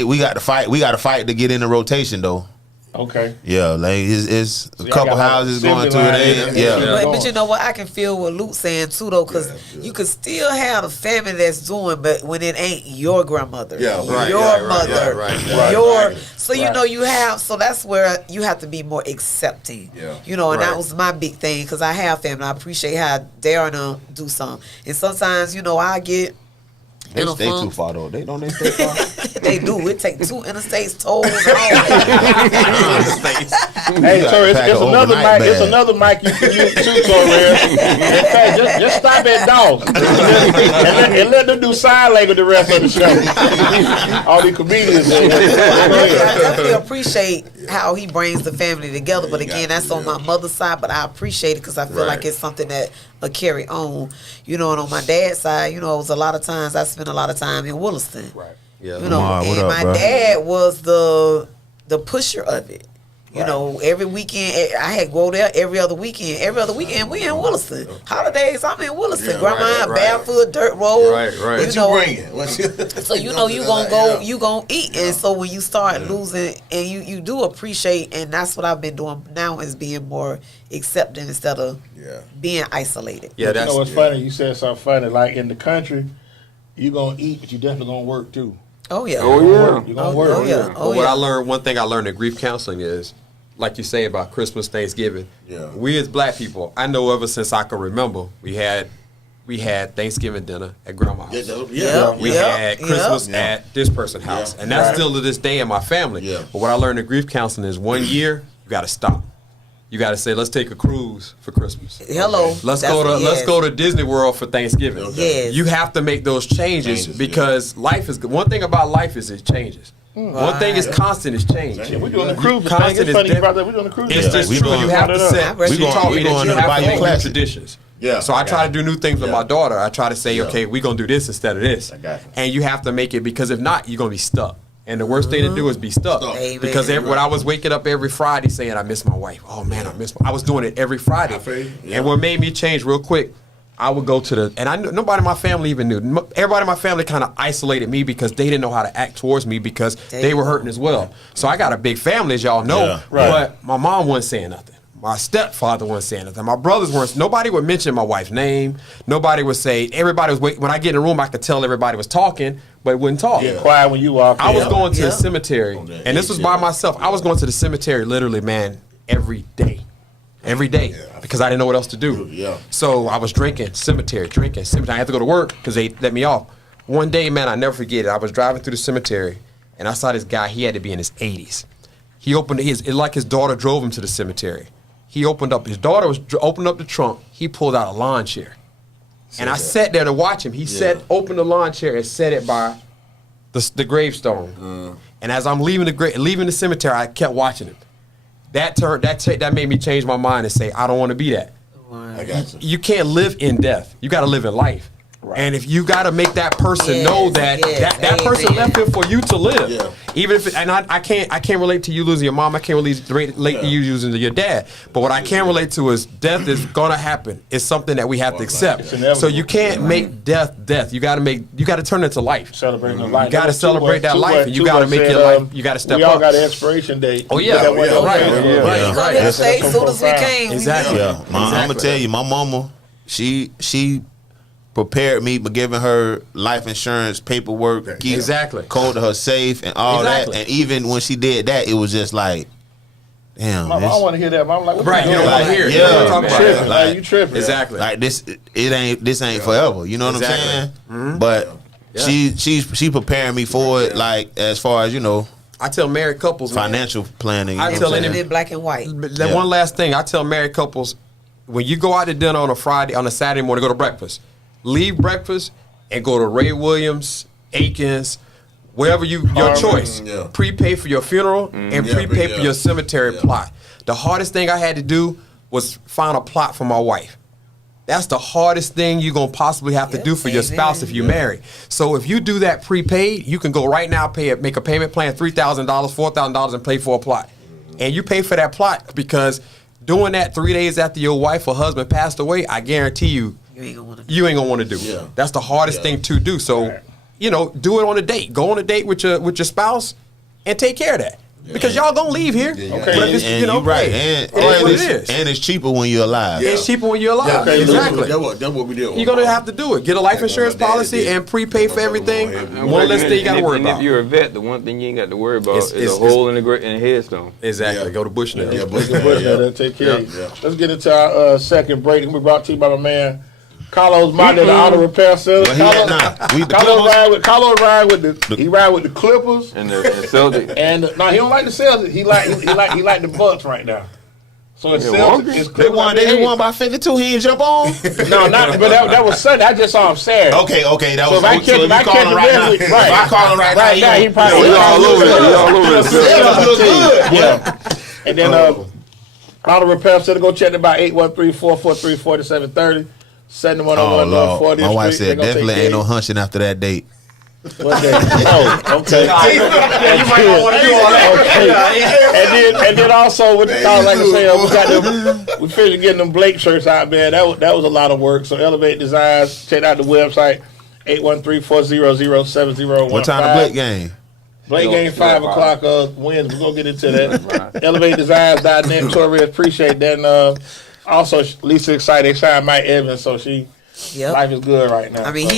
we got to fight. We got to fight to get in the rotation though. Okay. Yeah, like it's a y'all couple got like houses assembly going to line it. in. Yeah. Yeah. But you know what? I can feel what Luke's saying too, though, because you could still have the family that's doing, but when it ain't your grandmother, Yeah, right, your right, mother, right, your right. so you know you have. So that's where you have to be more accepting. Yeah. You know, and that Right. was my big thing because I have family. I appreciate how Darren do some, and sometimes I get. They in a stay funk. too far though. They don't they stay far. They do. It take 2 interstates, tolls, and all that. Hey, so it's Pack of another overnight mic. It's bag. another mic you can use too, Torres. In fact, just stop at Dawes and let them do sign language the rest of the show. All the comedians. I definitely appreciate how he brings the family together. But again, that's on my mother's side. But I appreciate it because I feel like it's something that will carry on. And on my dad's side, it was a lot of times I spent a lot of time in Williston. Right. Yeah. Lamar, what And up, my bro? dad was the pusher of it. Every weekend I had to go there every other weekend. Every other weekend we in Williston. Holidays I'm in Williston. Yeah, Grandma, right. Barefoot, Dirt Road. Right. What you bringing? So you gonna go, you gonna eat, and so when you start losing, and you do appreciate, and that's what I've been doing now is being more accepting instead of being isolated. Yeah, You that's know what's funny? You said something funny. Like in the country, you gonna eat, but you definitely gonna work too. Oh yeah. Oh yeah. You gonna work. Oh yeah. But what I learned, one thing I learned in grief counseling is, like you say about Christmas, Thanksgiving. Yeah. We as black people, I know ever since I can remember, we had Thanksgiving dinner at grandma's. We had Christmas at this person's house, and that's still to this day in my family. Yeah. But what I learned in grief counseling is 1 year you got to stop. You got to say, let's take a cruise for Christmas. Hello. Let's That's- let's go to Disney World for Thanksgiving. Yes. You have to make those changes because life is one thing about life is it changes. One thing is constant is change. Yeah, we're doing the cruise thing. Constant It's is funny different. about that. We're doing the cruise It's thing. just we true. doing- You have to set. We She going- taught we me that going you to have Bayou to make new Classic. traditions. Yeah, So I try got to do new things with my daughter. I try to say, okay, we're gonna do this instead of this. I got you. And you have to make it because if not, you're gonna be stuck. And the worst thing to do is be stuck. Amen. Because when I was waking up every Friday saying I miss my wife. Oh man, I was doing it every Friday. I feel you. Yeah. And what made me change real quick, I would go to nobody in my family even knew. Everybody in my family kind of isolated me because they didn't know how to act towards me because they were hurting as well. So I got a big family, as y'all know. Yeah. Right. But my mom wasn't saying nothing. My stepfather wasn't saying nothing. My brothers weren't. Nobody would mention my wife's name. Nobody would say. Everybody was waiting. When I get in the room, I could tell everybody was talking, but wouldn't talk. Yeah, quiet when you walk in. I was going to Yeah. the cemetery, and this was by myself. I was going to the cemetery literally, man, every day. Because I didn't know what else to do. Yeah. So I was drinking, cemetery. I had to go to work because they let me off. One day, man, I never forget it. I was driving through the cemetery, and I saw this guy. He had to be in his 80s. He opened his daughter drove him to the cemetery. He opened up, his daughter opened up the trunk. He pulled out a lawn chair. And I sat there to watch him. He opened the lawn chair and set it by the gravestone. And as I'm leaving the cemetery, I kept watching him. That made me change my mind and say, I don't want to be that. I got you. You can't live in death. You got to live in life. Right. And if you got to make that person know that that person left it for you to live, even if I can't relate to you losing your mom. I can't relate to you losing your dad. But what I can relate to is death is gonna happen. It's something that we have to accept. So you can't make death. You got to turn it into life. Celebrating the life. You got to celebrate that life, and you got to make your life. You got to step up. We all got an expiration date. Oh yeah, right. Right. Stay as soon as we came. Exactly. Yeah, I'm gonna tell you, my mama, she prepared me by giving her life insurance paperwork, code to her safe and all that. And even when she did that, it was just like, damn. I don't want to hear that. I'm like, right, you don't want to hear it. You Yeah, don't want to talk about it. Like, you tripping. Exactly. Like this ain't forever. You know what I'm saying? But she's preparing me for it. Like as far as I tell married couples, financial planning. I tell any in black and white. One last thing, I tell married couples, when you go out to dinner on a Saturday morning, go to breakfast. leave breakfast and go to Ray Williams, Aikens, wherever your choice. Yeah. Prepay for your funeral and prepay for your cemetery plot. The hardest thing I had to do was find a plot for my wife. That's the hardest thing you're going to possibly have to do for your spouse if you marry. So if you do that prepaid, you can go right now, make a payment plan, $3,000, $4,000, and pay for a plot. And you pay for that plot because doing that 3 days after your wife or husband passed away, I guarantee you, you ain't going to want to do it. Yeah. That's the hardest thing to do. So, do it on a date. Go on a date with your spouse and take care of that. Because y'all gonna leave here. Okay, But if it's, you're right. And it's cheaper when you're alive. Yeah. It's cheaper when you're alive. Yeah, exactly. That's what we did. You're gonna have to do it. Get a life insurance policy and prepay for everything. One less thing you gotta worry about. If you're a vet, the one thing you ain't got to worry about is a hole in the headstone. Exactly. Go to Bushnell. Yeah, Bushnell, take care. Let's get into our second break. We brought to you by my man Carlos Martin at the auto repair center. Carlos ride with the Clippers and the Celtics. And he don't like the Celtics. He like the Bucks right now. So it's Celtics. It's They won by 52. He didn't jump on. No, not. But that was Sunday. I just saw him Saturday. Okay. That was. So if I catch him if I call him right now, he probably all over it. Yeah. And then auto repair center. Go check them about 813-443-4730. 7101 40th My wife Street. said definitely ain't no hunching after that date. What day? Oh, okay. You might not want to do all that. And then also with the like I said, we finished getting them Blake shirts out, man. That was a lot of work. So Elevate Designs, check out the website 813-400-7015. What time the Blake game? Blake game 5 o'clock Wednesday. We're gonna get into that. ElevateDesigns.net. Torres, appreciate that. And also Lisa excited. They signed Mike Evans, so life is good right now. I mean,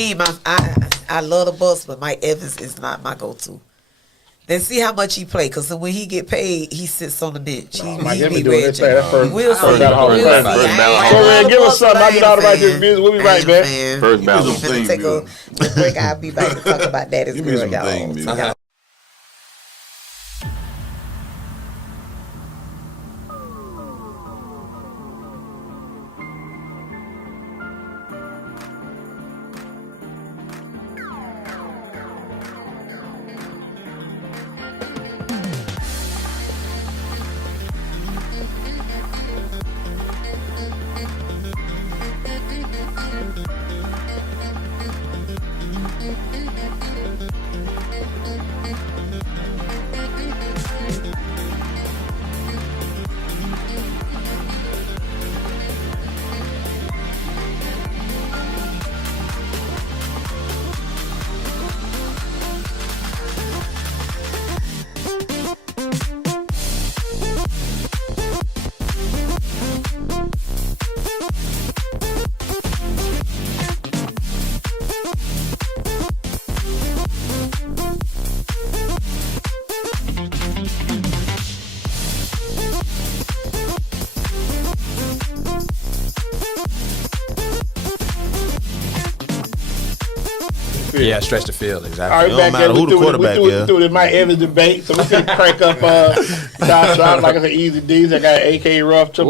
I love the Bucks, but Mike Evans is not my go-to. Then see how much he play, because when he get paid, he sits on the bench. Mike Evans doing his thing. That's first. We'll see. Give us something. I get all the right to this music. We'll be right back. First balance. Take a break. I'll be back to talk about that as Give me well, some y'all. thing music. Yeah, stretch the field, exactly. All right, It don't matter who the quarterback we is. threw the Mike Evans debate, so we can crank up Tasha. Like I said, EZDZ. I got AK Ruff to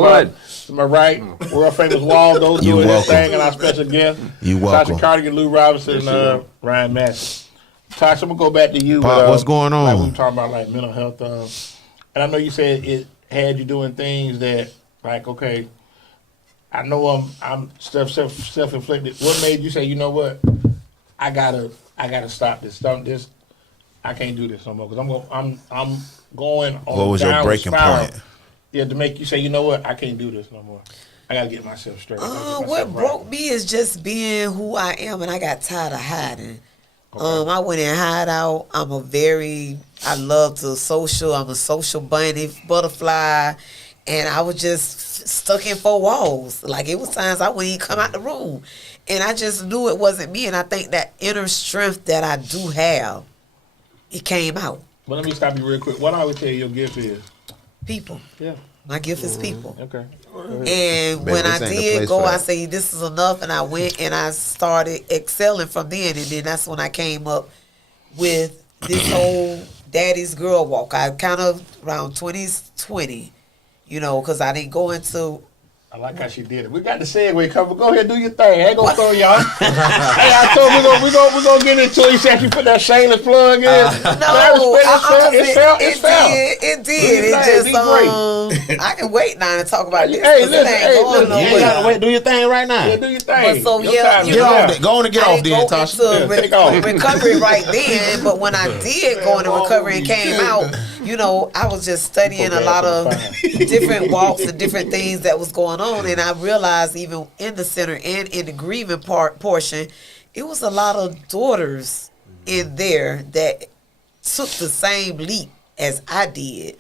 my right. World famous Waldo doing his thing, and our special guest, Tasha Carnegie, Lou Robertson, Ryan Massey. Tasha, I'm gonna go back to you. Pop, what's going on? Like we were talking about like mental health, and I know you said it had you doing things that like okay, I know I'm self-inflicted. What made you say, you know what? I gotta stop this. I can't do this no more because I'm going on. What was your breaking point? Yeah, to make you say, you know what, I can't do this no more. I gotta get myself straight. What broke me is just being who I am, and I got tired of hiding. Okay. I went in hideout. I love to social. I'm a social bunny, butterfly, and I was just stuck in four walls. Like it was times I wouldn't even come out the room. And I just knew it wasn't me, and I think that inner strength that I do have, it came out. But let me stop you real quick. What I would tell you your gift is? People. Yeah. My gift is people. Okay. And when I did go, I say, this is enough, and I went and I started excelling from then, and then that's when I came up with this whole Daddy's Girl Walk. I kind of, around 2020, because I didn't go into I like how she did it. We got the segue covered. Go ahead, do your thing. I ain't gonna throw y'all. Hey, I told we gonna get into it. You said you put that shameless plug in. It did. It just I can wait now and talk about this. Hey, listen. You ain't gotta wait. Do your thing right now. Yeah, do your thing. But so Your yeah, time you is know, up. Go on and get off then, I Tasha. Take off. recovery right then, but when I did go into recovery and came out, you know, I was just studying a lot of different walks and different things that was going on, and I realized even in the center and in the grieving portion, it was a lot of daughters in there that took the same leap as I did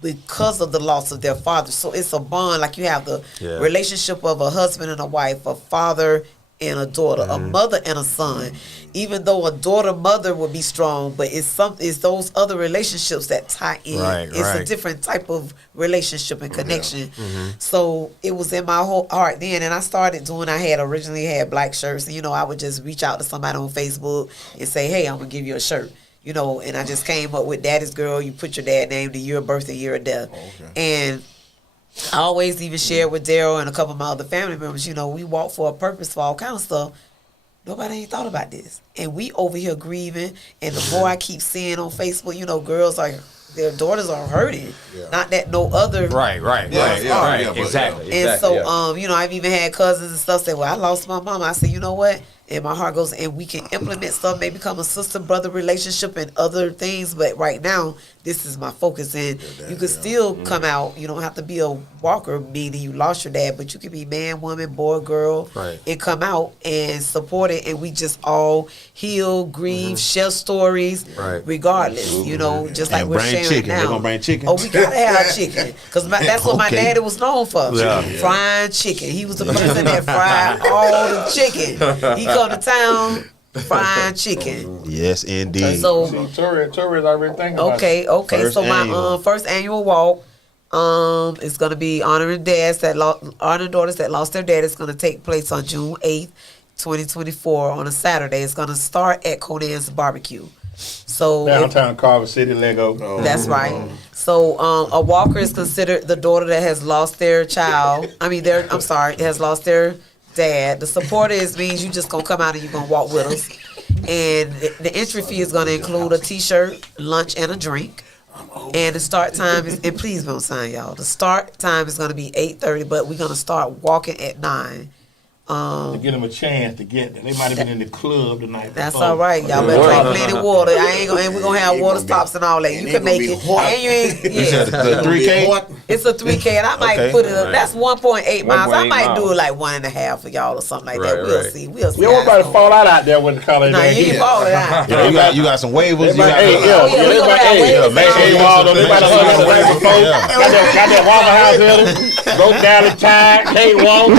because of the loss of their father. So it's a bond, like you have the relationship of a husband and a wife, a father and a daughter, a mother and a son. Even though a daughter-mother would be strong, but it's those other relationships that tie in. It's a different type of relationship and connection. So it was in my whole heart then, and I started doing. I originally had black shirts, and you know, I would just reach out to somebody on Facebook and say, "Hey, I'm gonna give you a shirt." You know, and I just came up with Daddy's Girl. You put your dad name, the year of birth, the year of death, and I always even share with Daryl and a couple of my other family members. You know, we walk for a purpose for all kind of stuff. Nobody ain't thought about this. And we over here grieving. And the more I keep seeing on Facebook, you know, girls are, their daughters are hurting. Not that no other. Right. Exactly. And so, you know, I've even had cousins and stuff say, well, I lost my mama. I said, you know what? And my heart goes, and we can implement stuff, maybe become a sister-brother relationship and other things. But right now, this is my focus. And you can still come out. You don't have to be a walker, meaning you lost your dad, but you can be man, woman, boy, girl, and come out and support it. And we just all heal, grieve, share stories, regardless. You know, just like we're sharing chicken. now. They're gonna bring chicken. Oh, we gotta have chicken, because that's what my daddy was known for. Frying chicken. He was the person that fried all the chicken. He come to town, frying chicken. Yes, indeed. So Tori's already thinking about okay. First So my annual. first annual walk is gonna be honoring daughters that lost their dad. It's gonna take place on June 8th, 2024 on a Saturday. It's gonna start at Conan's Barbecue. So downtown Carver City, Lego. that's right. So a walker is considered the daughter that has lost their child. Has lost their dad. The supporter means you just gonna come out and you gonna walk with us. And the entry fee is gonna include a t-shirt, lunch, and a drink. And the start time is, and please don't sign y'all. The start time is gonna be 8:30, but we're gonna start walking at 9. To get them a chance to get there. They might have been in the club the night That's before. all right. Y'all better drink plenty of water. And we're gonna have water stops and all that. You can make it. And you ain't. You said Yeah. the 3K? It's a 3K, and I might put it up. That's 1.8 miles. I 1.8 might do miles. it like 1.5 for y'all or something like that. Right, We'll right. see. We'll see. You don't about to fall out there with the color. No, you ain't falling out. You got some waivers. You Everybody, got hey, we gonna have waivers. make sure you everybody some hug the way waivers. before. Yeah. Got that Waffle House building. Broke down the tire. Can't walk.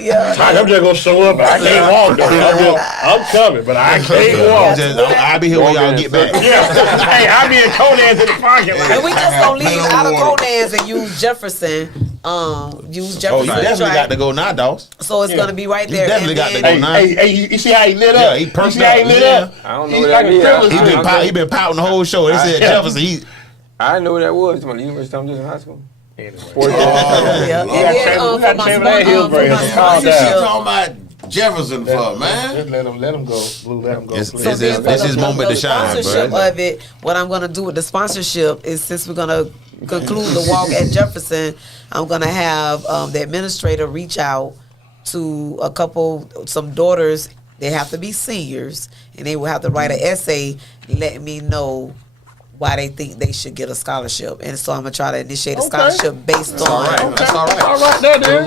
Yeah. I'm just gonna show up. I can't walk though. I'm coming, but I can't walk. I'll be here when y'all get back. Yeah. Hey, I'll be in Conan's in the parking lot. And we just gonna leave out of Conan's and use Jefferson. Use Jefferson. Oh, you definitely track. got to go now, dogs. So it's gonna be right You there. definitely got to go then- now. Hey, you see how he lit up? Yeah, he You perked see how he up. lit Yeah. up? I don't know He's what like that a is. Christmas He been pouting the whole show. They said Jefferson. I didn't know what that was. The University of Thompson High School. Anyway. Yeah. And then we got for my Chamberlain Hillsbury. for my Calm What you down. talking about Jefferson for, man? Just let him go. Blue, let him go. It's- please. So then This for is the- moment the to shine, sponsorship bro. of it, what I'm gonna do with the sponsorship is, since we're gonna conclude the walk at Jefferson, I'm gonna have the administrator reach out to some daughters. They have to be seniors, and they will have to write an essay letting me know why they think they should get a scholarship. And so I'm gonna try to initiate a scholarship based on All right. That's all right. All right, there, dude.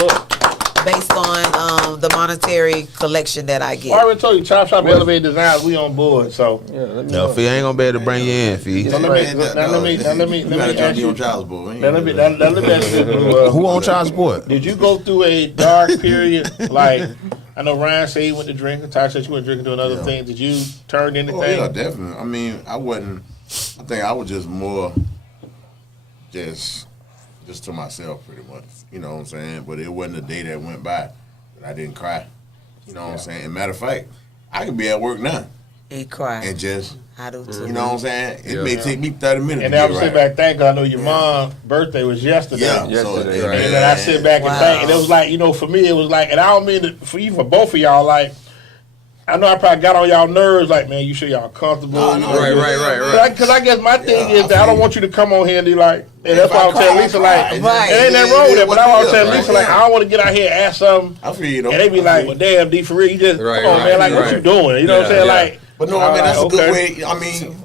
the monetary collection that I I get. already told you, Chop Shop Elevated Designs, we on board. So Yeah, let me No, know. Fee, I ain't gonna be able to bring you in, Fee. let me ask you. on child support. ain't Let you? me ask you. Who on child support? Did you go through a dark period? Like, I know Ryan said he went to drinking. Tasha said she went drinking, doing other things. Did you turn anything? Oh, yeah, definitely. I mean, I think I was just more just to myself pretty much. You know what I'm saying? But it wasn't a day that went by that I didn't cry. You know what I'm saying? And matter of fact, I could be at work now And cry. and just I do too. You know what I'm saying? It Yeah. may take me 30 minutes. And to I get was sitting right. back thinking, 'cause I know your mom's birthday was yesterday. Yeah, Yesterday, so, right. And then I sit back and Wow. think, and it was like, you know, for me, it was like, and I don't mean to, for both of y'all, like, I know I probably got on y'all nerves, like, man, you sure y'all comfortable? No, Right. Because I guess my thing Yeah, is that I don't want you to come on here and be like, and that's why I was telling Lisa, like, Right. it ain't that wrong with that, but I was telling Right. Lisa, like, I don't want to get out here and ask something, I feel you though. and they be I like, feel well, you. damn, D, for real, you just, Right, come on, man, like, right, what you right. doing? You know what I'm Yeah, saying? yeah. Like, But no, I mean that's a okay. good way. I mean,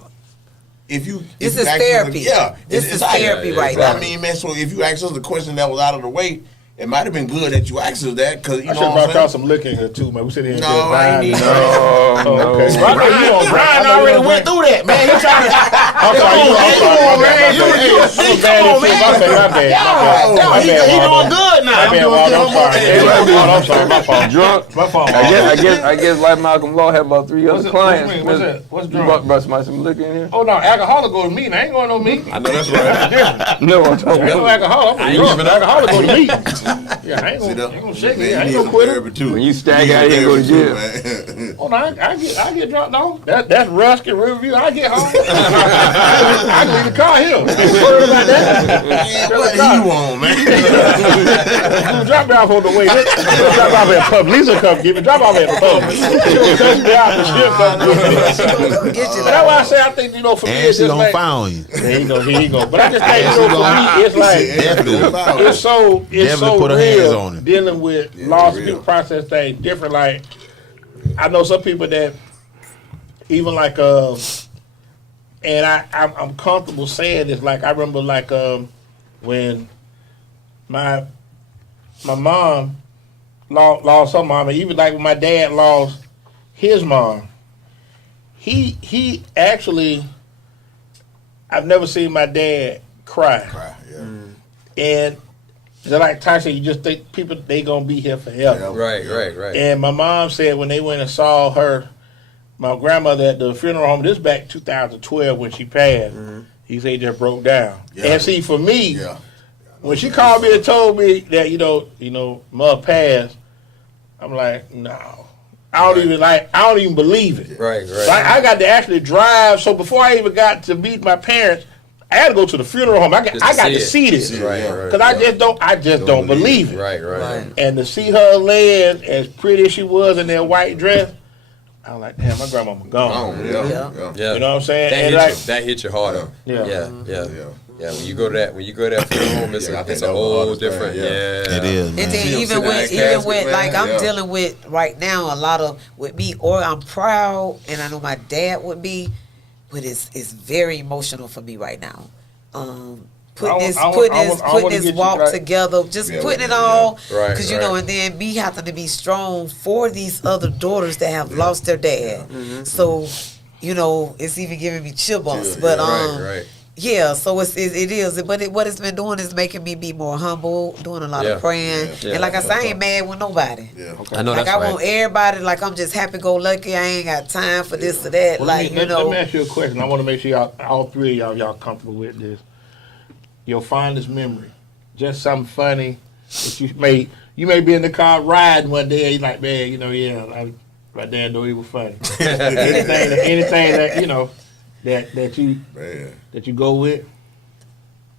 if you This if is you ask us therapy. yeah, This it's is like- therapy right I now. mean, man. So if you asked us a question that was out of the way, it might have been good that you asked us that because you I know should what brought I'm y'all saying. some liquor in here too, man. We sit here and No, just I ain't vibe. need and- Oh, Oh, okay. no. Well, I know you don't drink. I Brian know you already don't went drink. through that, man. You trying to? I'm sorry, you I'm sorry, my bad, my bad. You- I'm see, bad come on, as shit. man. My bad. He doing good now. My bad, Walt, I'm sorry. Hey, I'm sorry, my fault. Drunk. My fault. I guess like Malcolm Law had about 3 What's other it- clients. what's that? What's You drunk? brought some liquor in here? Oh no, alcoholic go to meat. I ain't going no meat. I know that's right. No, I'm talking I ain't no about alcoholic. I'm ain't drunk. giving up. Alcoholic go to meat. Yeah, I ain't See, gonna shake man, it. I ain't you gonna need quit it. therapy too. when you stag need out here and go to therapy jail. too, man. Oh no, I get drunk though. That's Rusk and Riverview. I get home. I can leave the car here. Don't worry about that. Man, what he want, man? Drop me off on the way. Drop off at pub. Lisa come get me. Drop off at the pub. She'll come me out and she'll come get me. She gonna come get you. But that's why I say I think, you know, for me And it's she just gonna like, find you. there you go, here you go. But I just think, you know, for me it's like Definitely. it's so Definitely put her hands real on it. dealing with lost real. people process things different. Like I know some people that even like and I'm comfortable saying this. Like I remember like when my mom lost her mom, and even like when my dad lost his mom, he actually, I've never seen my dad cry. And just like Tasha, you just think people they gonna be here forever. Right. And my mom said when they went and saw her, my grandmother at the funeral home, this back 2012 when she passed, he said he just broke down. Yeah. And see, for me, Yeah. when she called me and told me that, you know, mother passed, I'm like, no. I don't even believe it. Right. Like, I got to actually drive. So before I even got to meet my parents, I had to go to the funeral home. I got to see this. Right. Because I just don't believe it. Right. And to see her laying as pretty as she was in that white dress, I was like, damn, my grandmama gone. Yeah. You know what I'm saying? That And hit like, you. That hit you harder. Yeah. Yeah. When you go to that funeral home, it's Yeah, I think it's a that was the whole hardest thing, different. yeah. Yeah. It is, And man. then See even them with sitting in that casket, like man, I'm yeah. dealing with right now a lot of with me, or I'm proud, and I know my dad would be, but it's very emotional for me right now. Putting I wanna this get you walk right. together, just Yeah, putting it yeah. all, Right, because you know, and then me having to be strong for these other daughters that have lost their dad. So, you know, it's even giving me chill bumps. Yeah, But Right. yeah, so it is. But what it's been doing is making me be more humble, doing a lot Yeah. of praying. Yeah. And like I said, I ain't mad with nobody. I know Like that's I right. want everybody, like I'm just happy go lucky. I ain't got time for this or that. Well, like, let me ask you a question. I want to make sure y'all, all three of y'all comfortable with this. Your fondest memory, just something funny that you may be in the car riding one day. And you're like, man, you know, my dad knew he was funny. anything that you know that you go with.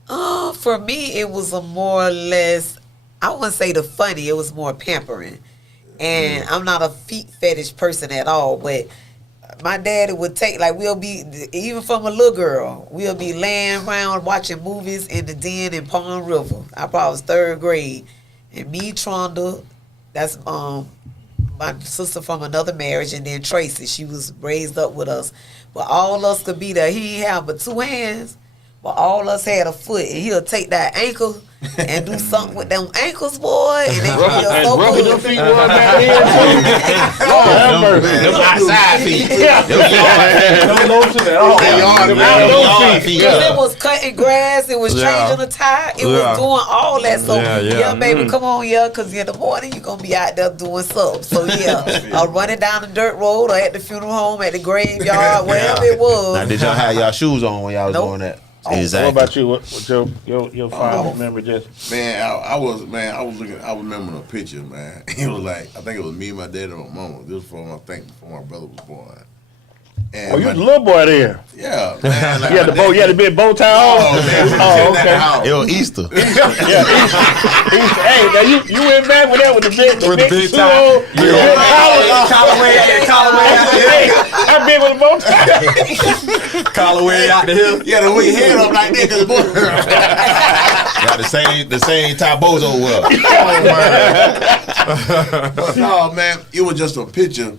For me, it was a more or less, I wouldn't say the funny, it was more pampering. And I'm not a feet fetish person at all, but my daddy would take, like, we'll be, even from a little girl, we'll be laying around watching movies in the den in Palm River. I probably was 3rd grade. And me, Tronda, that's my sister from another marriage, and then Tracy, she was raised up with us. But all us could be there. He ain't have but 2 hands, but all us had a foot. And he'll take that ankle and do something with them ankles, boy. And they feel so Rubbing your good. feet was back then. Lord have mercy. Them outside feet. Because it was cutting grass, it was changing the tire, it was doing all that. So, yeah baby, come on, because in the morning you're going to be out there doing something. So, running down the dirt road or at the funeral home, at the graveyard, wherever it was. Now, did y'all have y'all shoes on when y'all was Nope. doing that? What Exactly. about you? What's your fondest memory? Just Man, I was remembering a picture, man. It was like, I think it was me, my dad, and my mama. This was before my brother was born. And Oh, you was a little boy there. yeah, man. Like You had the bow. You had the big bow tie on. Oh, man. Oh, okay. It was Easter. Yeah, Easter. Hey, now you went back with that with the big big suit tie. on, the Yeah. big collar. Collarway out the Hey, that big with the bow tie. hill. Collarway out the hill. Yeah, the way head up like that because Got the same top bows over well. But no, man, it was just a picture.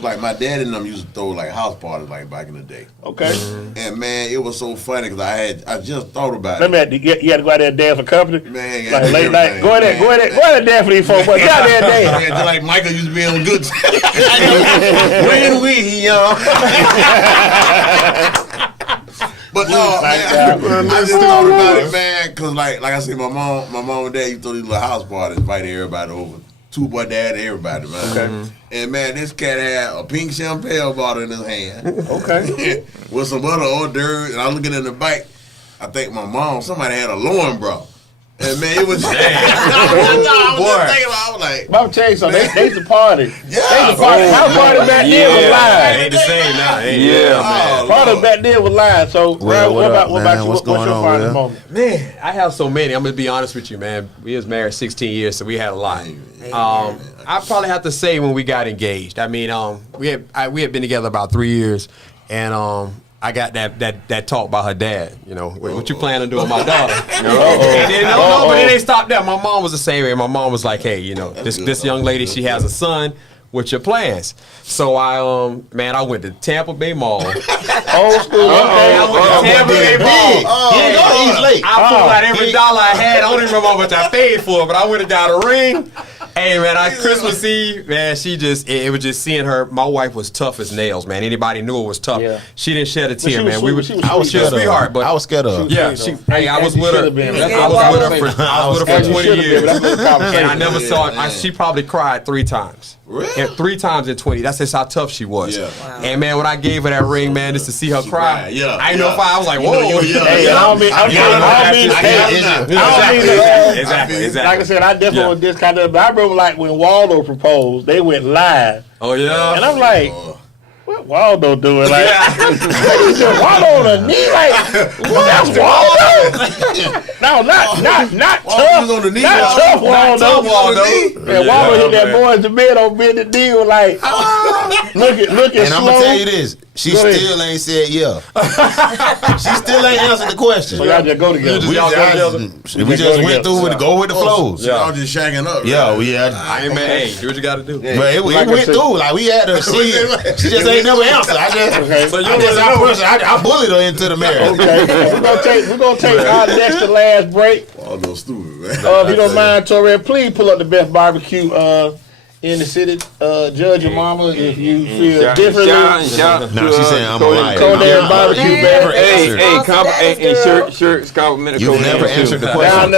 Like my dad and them used to throw like house parties like back in the day. Okay. And man, it was so funny because I just thought about Let it. me you had to go out there and dance for company. Man, you Like gotta late do night. everything, Go ahead, man. go ahead and dance for these folks. But get out there and dance. Yeah, just like Michael used to be on good. When we young. But no, man, I just thought about it, man, because like I said, my mom and dad used to throw these little house parties, invite everybody over. Two boy dad, everybody, man. Okay. And man, this cat had a pink champagne bottle in his hand. Okay. With some other hors d'oeuvres, and I looking in the back. I think somebody had a loin bra. And man, it was. I was like, But I'm telling you something. They used to party. Yeah. They used to party. House party back then was live. Ain't the same now. Yeah, man. Party back then was live. So, Well, what about man? you? What's What's going your on, finest Will? moment? Man, I have so many. I'm gonna be honest with you, man. We was married 16 years, so we had a lot. I probably have to say when we got engaged. I mean, we had been together about 3 years, and I got that talk about her dad. You know, what you plan on doing with my daughter? And then, but it ain't stopped there. My mom was the same way. My mom was like, hey, you know, this young lady, she has a son. What's your plans? So I went to Tampa Bay Mall. Old school. I went to Tampa Bay Mall. He's late. I pulled out every dollar I had. I don't even remember how much I paid for it, but I went and got a ring. Hey man, Christmas Eve, man, it was just seeing her. My wife was tough as nails, man. Anybody knew it was tough. Yeah. She didn't shed a she tear, was man. sweet. I was She was a scared of sweetheart, her. but I was scared of her. yeah, I was with her. I was with her for 20 years, and I never saw it. She probably cried 3 times. Really? And 3 times in 20. That's just how tough she was. Yeah. Wow. And man, when I gave her that ring, man, just to see her cry, cried, yeah, I didn't know if I was like, You know, whoa. you- Hey, I don't mean Exactly. Like I said, I definitely was this kind of. But I remember like when Waldo proposed, they went live, Oh yeah. and I'm like, what Waldo doing? Like, Waldo on a knee, like, that's Waldo. No, not Waldo was on the knee, not tough Waldo. Waldo. And Waldo hit that boy in the bed on bended knee, was like, looking And slow. I'm gonna tell you this: she Go ahead. still ain't said yeah. She still ain't answered the question. So y'all just go together. We just went through with go with the flows. Y'all just shagging up. Yeah, right? we had. I ain't man. Hey, do what you got to do. But it Like I went said- through. Like we had her. She just ain't never answered. I bullied her into the marriage. Okay, we're gonna take our next to last break. Waldo stupid, man. If you don't mind, Torre, please pull up the best barbecue in the city. Judge your mama if you feel differently. No, she's saying I'm a liar. Conan barbecue, Never baby. answered. Shirts complimentary. You've never answered the Down question.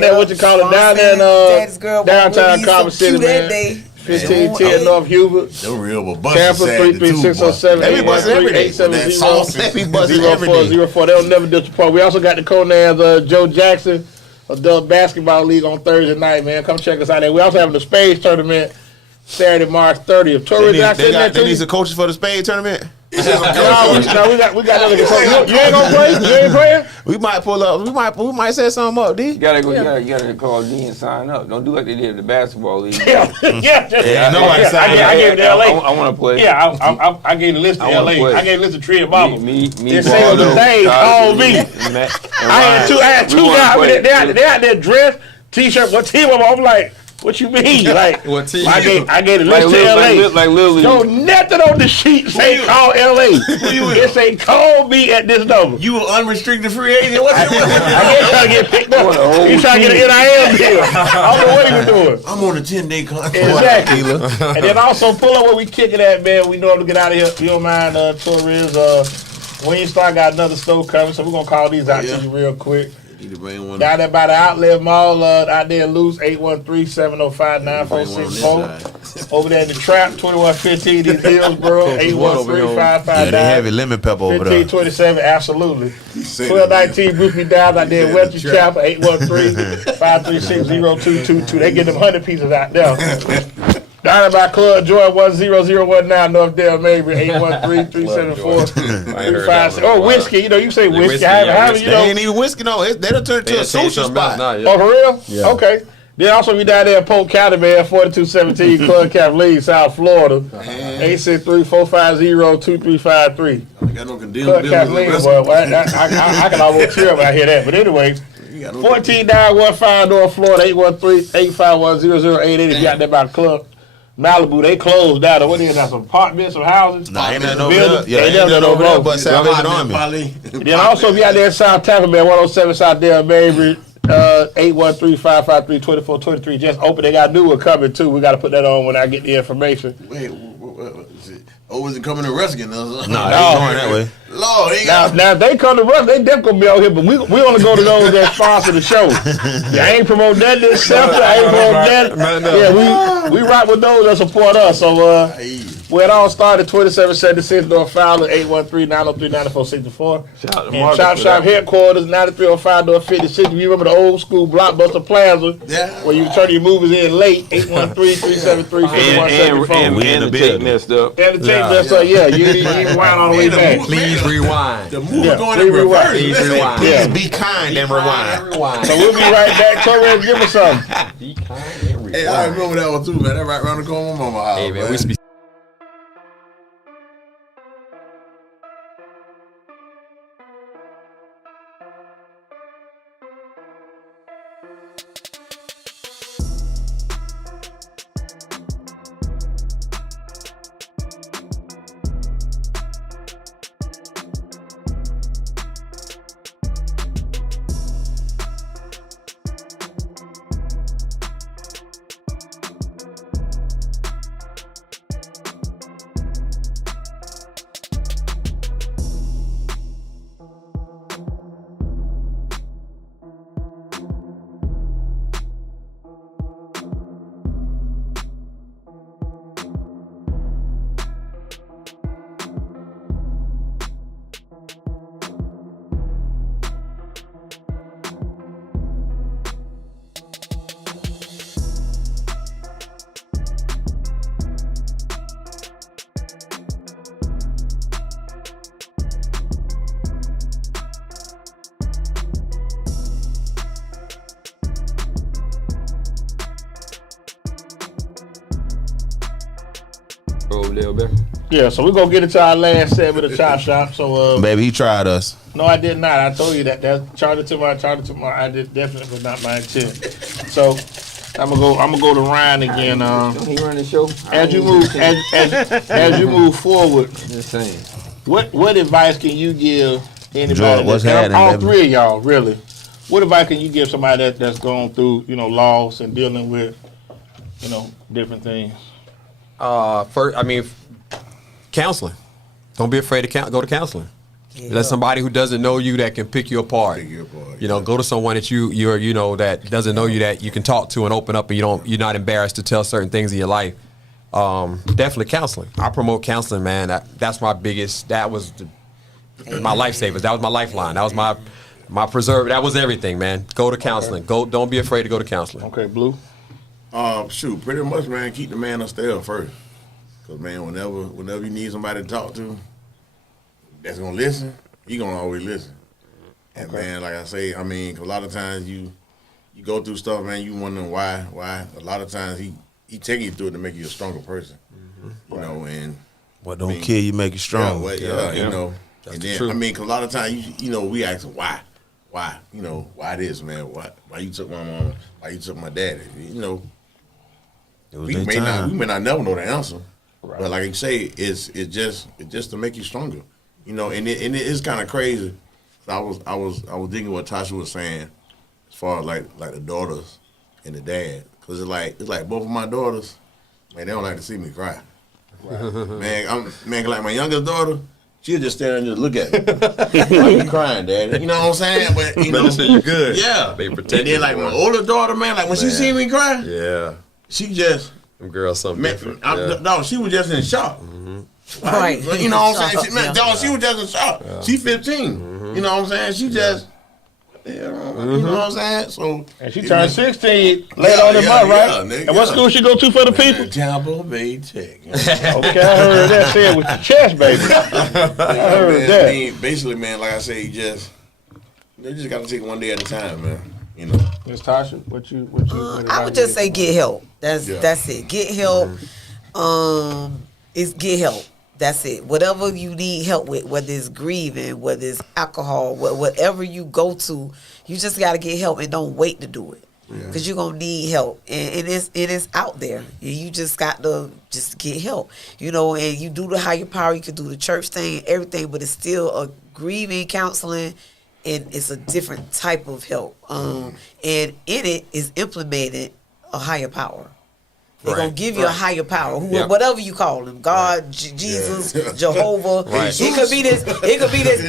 there, what you call it? Down there in Daddy's girl downtown Commerce City, that man. day. 1510 North Hubert. Them real but busted Tampa Saturday too, boy. 33607. They be busting every day. That sauce, they be busting every day. 0404. They'll never disappoint. We also got the Conan's Joe Jackson Adult Basketball League on Thursday night, man. Come check us out there. We also having the Spades tournament Saturday, March 30th. Torre, did I say that They to need you? some coaches for the spade tournament. No, we got another coach. You ain't gonna play? You ain't playing? We might pull up. We might set something up, D. You gotta call D and sign up. Don't do like they did at the basketball league. Yeah. Nobody signed I gave it to LA. I want to play. Yeah, I gave the list to I wanna LA. play. I gave the list to Tree and Mama. Me, They say on the day, call me. I had two guys. I mean, they out there dressed, t-shirt. What team am I? I'm like, what you mean? Like, What team? I gave the list to LA. Like Lily. So nothing on the sheet say call LA. It say call me at this number. You an unrestricted free agent? What you I ain't trying to get picked up. What a whole He's trying to get an NIL deal. I don't know what he was doing. I'm on a 10-day contract. Exactly. And then also pull up where we kicking at, man. We know to get out of here. If you don't mind, Torres, Wingstart got another store coming, so we're gonna call these out to you real quick. Need to bring one. Down there by the outlet mall, out there in Loose, 813-705-9464. Over there in the trap, 2115 in Hillsboro, Yeah, they 813-559. heavy lemon pepper over there. 1527, absolutely. 1219 Bruce Me Down out there in Western Chapel, 813-536-0222. They get them 100 pieces out there. Down by Club Joy 10019 North Dale Mabry 813-374-356. Oh, whiskey. You know, you say whiskey. How you They know? ain't even whiskey, no. They done turned to a sushi spot. Oh, for real? Yeah. Okay. Then also we down there in Polk County, man, 4217 Club Cavalier, South Florida. 863-450-2353. I got no condemned Club buildings. Cavalier, boy. I can almost cheer when I hear that. But anyway, 14915 North Florida, 813-851-0088. If you out there by the club. Malibu, they closed down. What is that? Some apartments, some houses? Nah, ain't nothing over Buildings? there. Yeah, ain't nothing over there but Salvation Army. Then also be out there in South Tampa, man, 107 South Dale Mabry, 813-553-2423. Just open. They got a new one coming too. We got to put that on when I get the information. Wait, is it? Oh, is it coming to Ruskin? Nah, they ain't going that way. Lord, now if they come to Ruff, they definitely gonna be out here, but we only go to those that sponsor the show. Yeah, I ain't promoting that this scepter. I ain't promoting that. Yeah, we rock with those that support us. So well, it all started 2776 North Fowler, 813-903-9464. And Chop Shop headquarters, 9305 North 56. You remember the old school Blockbuster Plaza where you turn your movies in late, 813-373-5174. And the tape messed up. And the tape messed up, yeah. You rewind all the way back. Please rewind. The movie going in reverse. Please rewind. Please be kind and rewind. So we'll be right back. Torres, give us something. Be kind and rewind. Hey, I remember that one too, man. That right around the corner from my mama house. Hey, man, we used to be Yeah, so we're gonna get into our last segment of Chop Shop. So Baby, he tried us. no, I did not. I told you that. That charged it to my. I did definitely was not my intent. So I'm gonna go to Ryan again. Don't he run the show? As you move forward, Just saying. what advice can you give anybody? Jordan, what's happening, all baby? three of y'all, really. What advice can you give somebody that's going through, loss and dealing with, different things? First, counseling. Don't be afraid to go to counseling. Yeah. Let somebody who doesn't know you that can pick you apart. Go to someone that you're that doesn't know you that you can talk to and open up, and you're not embarrassed to tell certain things in your life. Definitely counseling. I promote counseling, man. That's my biggest. That was my lifesavers. That was my lifeline. That was my preserve. That was everything, man. Go to counseling. Go. Don't be afraid to go to counseling. Okay, Blue. Shoot, pretty much, man. Keep the man upstairs first, cause man, whenever you need somebody to talk to, that's gonna listen, he gonna always listen. And man, like I say, cause a lot of times you go through stuff, man. You wondering why. A lot of times he take you through it to make you a stronger person. And What don't kill you make you strong. That's and then truth. cause a lot of times we ask why, why this, man? Why you took my mom? Why you took my daddy? We may not never know the answer, but like you say, it's just to make you stronger, and it is kind of crazy. I was thinking what Tasha was saying, as far as like the daughters and the dad, because it's like both of my daughters, man, they don't like to see me cry. Right. man, like my youngest daughter, she'll just stand there and just look at me. Why you crying, Daddy? You know what I'm saying? But you're good. Yeah. They protect. And then like my older daughter, man, like when she see me cry, Yeah. she just. Them girls something different. No, she was just in shock. Mm-hmm. Right. You know what I'm saying? She was just in shock. Yeah. She 15. You know what I'm saying? She just, what You know what I'm saying? So And she turned 16 later on in the month, right? nigga, And what school she go to for the people? Tampa Bay Tech. Okay, I heard that said with your chest, baby. I heard that. I mean, basically, man, like I say, you just got to take it one day at a time, man. You know. Miss Tasha, what I would just say get help. That's it. Get help. It's get help. That's it. Whatever you need help with, whether it's grieving, whether it's alcohol, whatever you go to, you just got to get help and don't wait to do it. Because you're going to need help. And it is out there. You just got to just get help. You know, and you do the higher power. You can do the church thing and everything, but it's still a grieving counseling, and it's a different type of help. And in it is implemented a higher power. They're going to give you a higher power, whatever you call him, God, Jesus, Jehovah. It could be this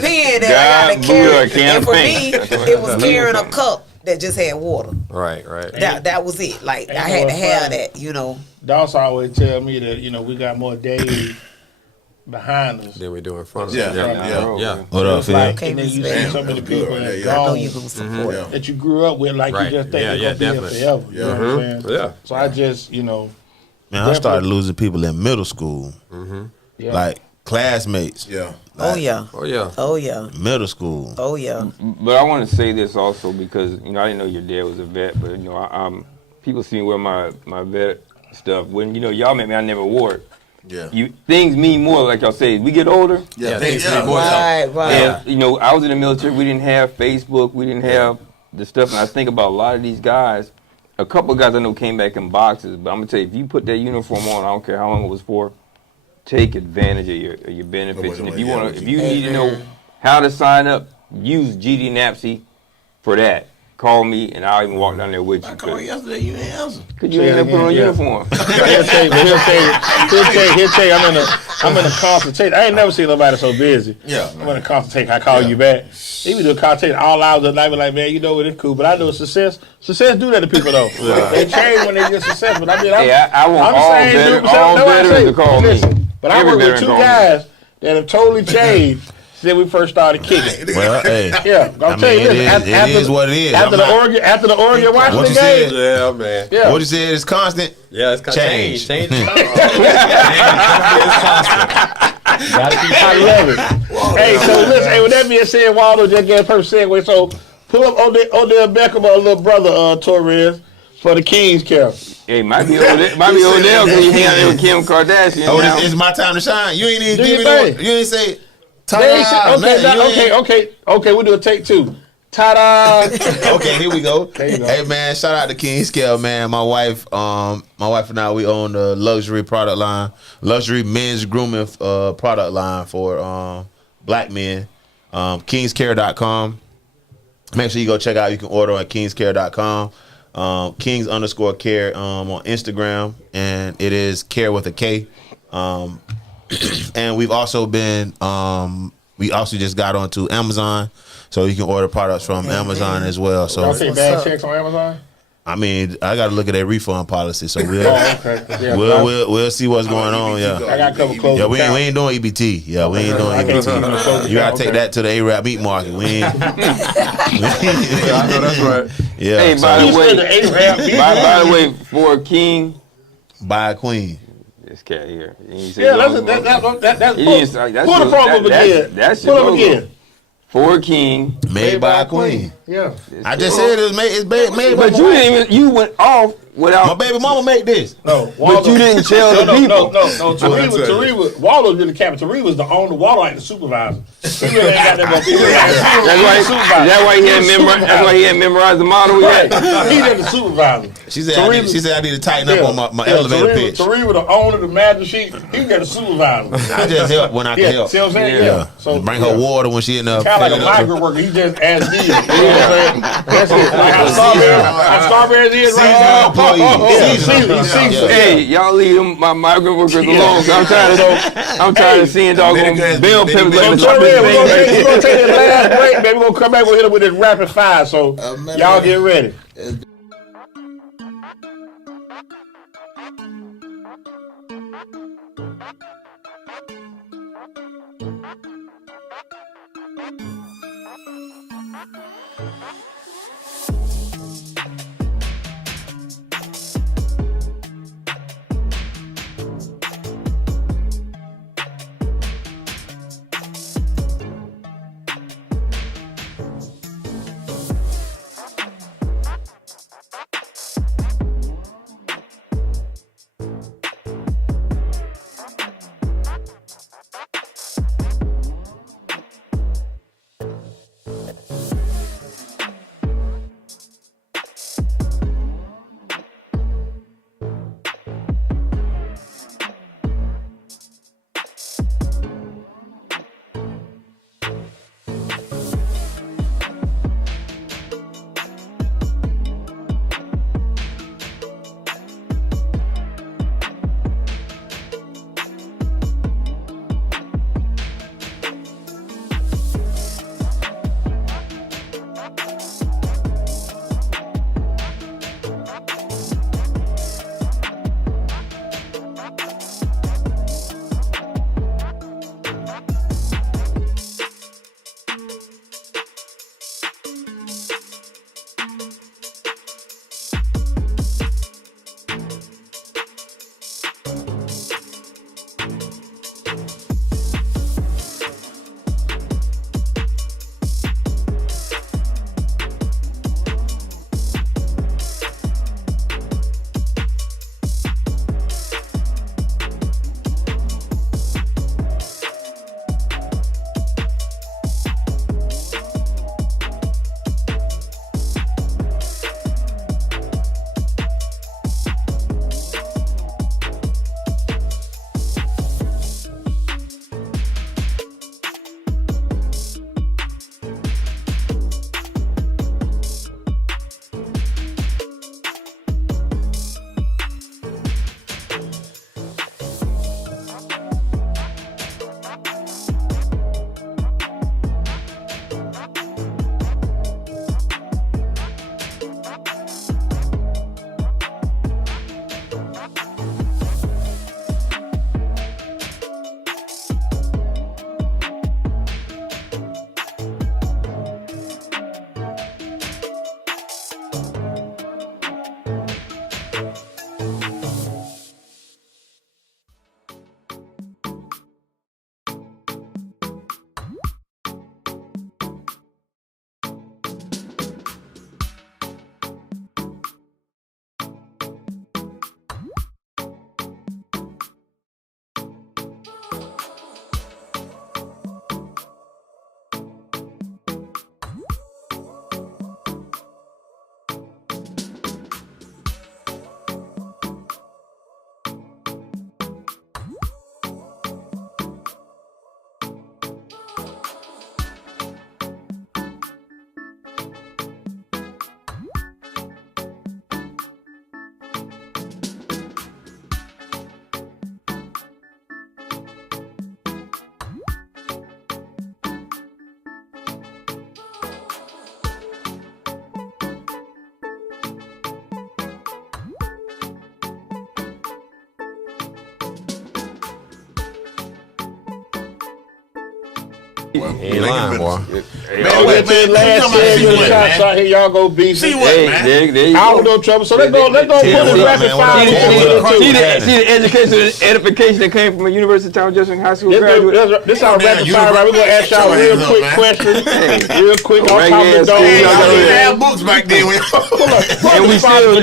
pen that I got to carry. And for me, it was carrying a cup that just had water. Right. That was it. Like, I had to have that, you know. Doss always tell me that, you know, we got more days behind us. Then we do in front of Yeah. us. Yeah. What up, Phil? Like, and then you see so many people that I know you're gone going to support. that you grew up with, like Right. you just think Yeah, they're going to be definitely. here forever. You know what I'm saying? Yeah. So I just, you know, Man, I started losing people in middle school, yeah. like classmates. Yeah. Oh, yeah. Oh yeah. Oh, yeah. Middle school. Oh, yeah. But I want to say this also because, you know, I didn't know your dad was a vet, but, you know, people see me wear my vet stuff. When, you know, y'all met me, I never wore it. Yeah. Things mean more, like y'all say. We get older. Things yeah. mean more. Right. And, you know, I was in the military. We didn't have Facebook. We didn't have the stuff. And I think about a lot of these guys. A couple of guys I know came back in boxes. But I'm going to tell you, if you put that uniform on, I don't care how long it was for, take advantage of your benefits. And if you want to, if you need to know how to sign up, use GD NAPSI for that. Call me, and I'll even walk down there with you. I called yesterday, you didn't answer. Could you end up put on a uniform? He'll tell you, I'm in a consultation. I ain't never seen nobody so busy. Yeah. I'm in a consultation. I call you back. Even do a consultation all hours of the night. Be like, man, you know what? It's cool. But I know success do that to people though. They change when they get successful. I mean, I want I'm all saying, veterans, dude, all that's what I veterans say. to call Listen, me. But I Every work with veteran two call me. guys that have totally changed since we first started kicking. Well, hey. Yeah, I'm telling you this. It is what it is. After the Oregon What Washington you said? game. Yeah, man. Yeah. What you said is constant. Yeah, it's Change. Change. I love it. Hey, so listen, hey, with that being said, Waldo just gave a perfect segue. So pull up Odell Beckham, our little brother Torres, for the Kings care. Hey, might be Odell because you hang out there with Kim Kardashian. Oh, now. it's my time to shine. You ain't even Do give me your thing. no. You ain't say. Okay, we'll do a take two. Ta-da! Okay, here we go. There you go. Hey man, shout out to King Scale, man. My wife and I, we own the luxury product line, luxury men's grooming product line for black men. Kingscare.com. Make sure you go check out. You can order on kingscare.com. Kings_care on Instagram, and it is care with a K. And we've also been we also just got onto Amazon, so you can order products from Amazon as well. So Y'all take bad checks on Amazon? I mean, I got to look at their refund policy. So we'll Okay. Yeah, we'll see what's going on. Yeah. I got a couple close Yeah, we accounts. ain't doing EBT. Yeah, we ain't doing I can't see no close EBT. You gotta account. take that to the Arab meat market. We ain't. I know that's right. Yeah. Hey, so by the You way, said the Arab beef? by the way, for a king, buy a queen. this cat here. Yeah, that's He didn't say- that's pull the your- promo up that's- again. that's Pull your up logo. again. For a king. Made by a queen. Yeah. I just said it's made by But you didn't even. You went off without. my baby mama made this. No, But you didn't tell the people. No. Tariq Waldo really the captain. Tariq was the owner. Waldo like the supervisor. He really ain't got that much. That's why he had memorized. That's why he had memorized the model. We had. He did the supervisor. She said I need to tighten up on my elevator pitch. Tariq was the owner, the master sheet. He got the supervisor. I just help when I can help. See what I'm saying? Yeah. So Bring her water when she in the. kind of like a migrant worker. He just as is. You know what I'm saying? That's it. Like how Strawberries is right now. Seasonal. Hey, y'all leave them, my migrant workers alone. 'Cause I'm tired of seeing doggone bell peppers like the So chocolate we're gonna thing. take this last break, baby. We're gonna come back. We'll hit it with this rapid fire. So y'all get ready. Ain't lying, boy. Man, we did last year. Shot here, y'all go beef. See what, man? There you I go. don't know trouble. So let's go put this rapid fire. See the education and edification that came from a University of Thomas Jefferson High School graduate. This is our rapid fire. Right? We're gonna ask y'all real quick questions. Real quick. Off top of the dome. Y'all didn't have books back then. And we still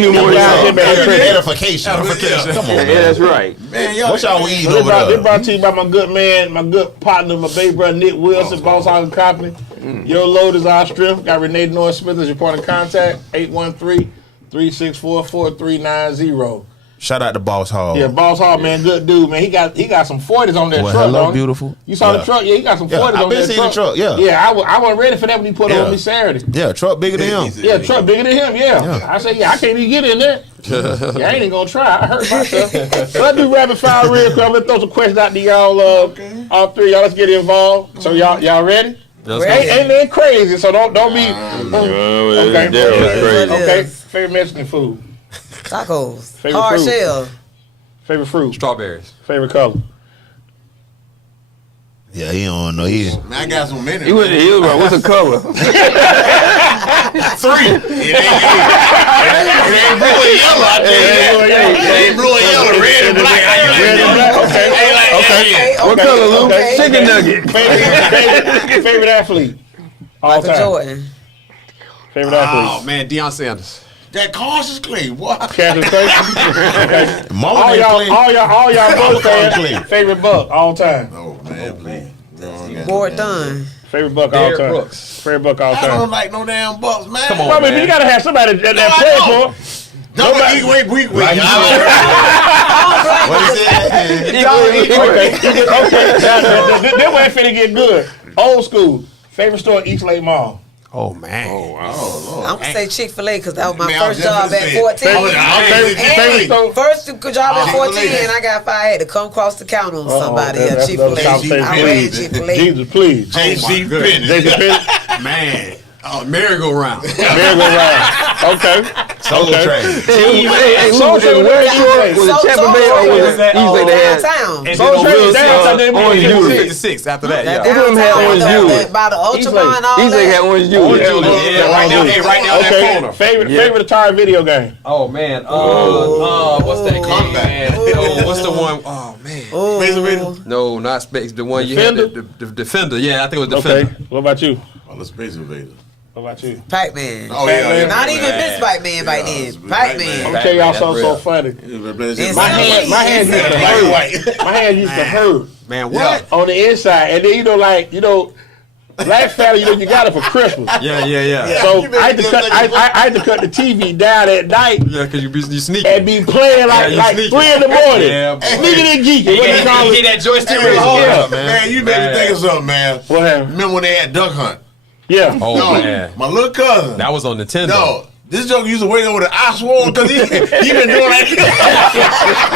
knew more than Edification. Come on, yeah, that's right. Man, What y'all eating This over there? brought to you by my good man, my good partner, my baby brother Nick Wilson, Boss Hog Company. Your load is our strength. Got Renee North Smith as your point of contact. 813-364-4390. Shout out to Boss Hog. Yeah, Boss Hog, man, good dude, man. He got some 40s on that Well, truck. hello, don't he? beautiful. You saw the Yeah. truck? Yeah, he got some 40s I've on been that seeing the truck. truck, yeah. Yeah, I wasn't ready for that when he put it on me Saturday. Yeah, truck bigger than him. Yeah, truck bigger than him, yeah. I said, I can't even get in there. I ain't even gonna try. I hurt myself. So let's do rapid fire real quick. I'm gonna throw some questions out to y'all, all three. Y'all, let's get involved. So y'all ready? Ain't that crazy? So don't be. Okay. Okay. Favorite Mexican food. Tacos. Favorite Hard fruit. shell. Favorite fruit. Strawberries. Favorite color. Yeah, he don't know. He Man, I got so many. He went to Hillsborough. What's the color? 3. It ain't blue and yellow. I tell you that. It ain't blue and yellow. Red and black. Red and black. Okay. What color, Luke? Okay. Chicken nugget. Favorite athlete. All Michael time. Jordan. Favorite athlete. Oh man, Deion Sanders. That Cassius Clay. What? Cassius Clay. Okay. Mama All named y'all, Clay. all y'all Bucks Clay. fans. Favorite Buck all time. Oh man, please. Ward Dunn. Favorite Buck all Derrick time. Brooks. Favorite Buck all I don't time. like no damn Bucks, man. Come on. Well, I mean, man. you gotta have somebody that I plays know. for. Nobody wait. Like you Okay. This way finna get good. Old school. Favorite store, East Lake Mall. Oh man. I'm gonna say Chick-fil-A because that was my Man, I was first just job gonna at say it. 14. Favorite store. First job at 14, Chick-fil-A. and I got fired. I had to come across the counter on somebody at That's Chick-fil-A. conversation. I ran Chick-fil-A. Jesus, please. J.C. Penney. J.C. Penney. Man. Oh, merry-go-round. Merry-go-round. Okay. Soul Train. Hey, Soul Train, where you at? Was it Tampa Bay or was it East Lake they had? Downtown. Soul Train downtown, then Orange we juice. 56 after that, That yeah. Who them had orange downtown, juice? by the Ultramar and all East Lake had that. orange juice. Yeah, right down, hey, right down that Okay. corner. Favorite Atari video game? Oh man. What's that game, man? Oh, what's the one? Oh man. Space Invader. No, not Space. The one you had. Defender? The Defender. Yeah, I think it was Okay. Defender. What about you? Oh, the Space Invader. What about you? Pac-Man. Oh yeah. Not even Miss Pac-Man back then. Pac-Man. I'm tell y'all That's something so real. funny. My My hand used to hurt. My hand used to hurt Man, what? on the inside, and then black fella, you got it for Christmas. Yeah. So I had to cut the TV down at night Yeah, because you sneaking. and be playing you like sneaking. 3 in the morning. Yeah, boy. Sneaking and geeking. What they call it? that joystick Hey, hold Yeah. up, man. You made me think of something, man. What happened? Remember when they had Duck Hunt? Yeah. Oh No, man, my little cousin. that was on Nintendo. No, this joke used to wait over the ice wall because he been doing that.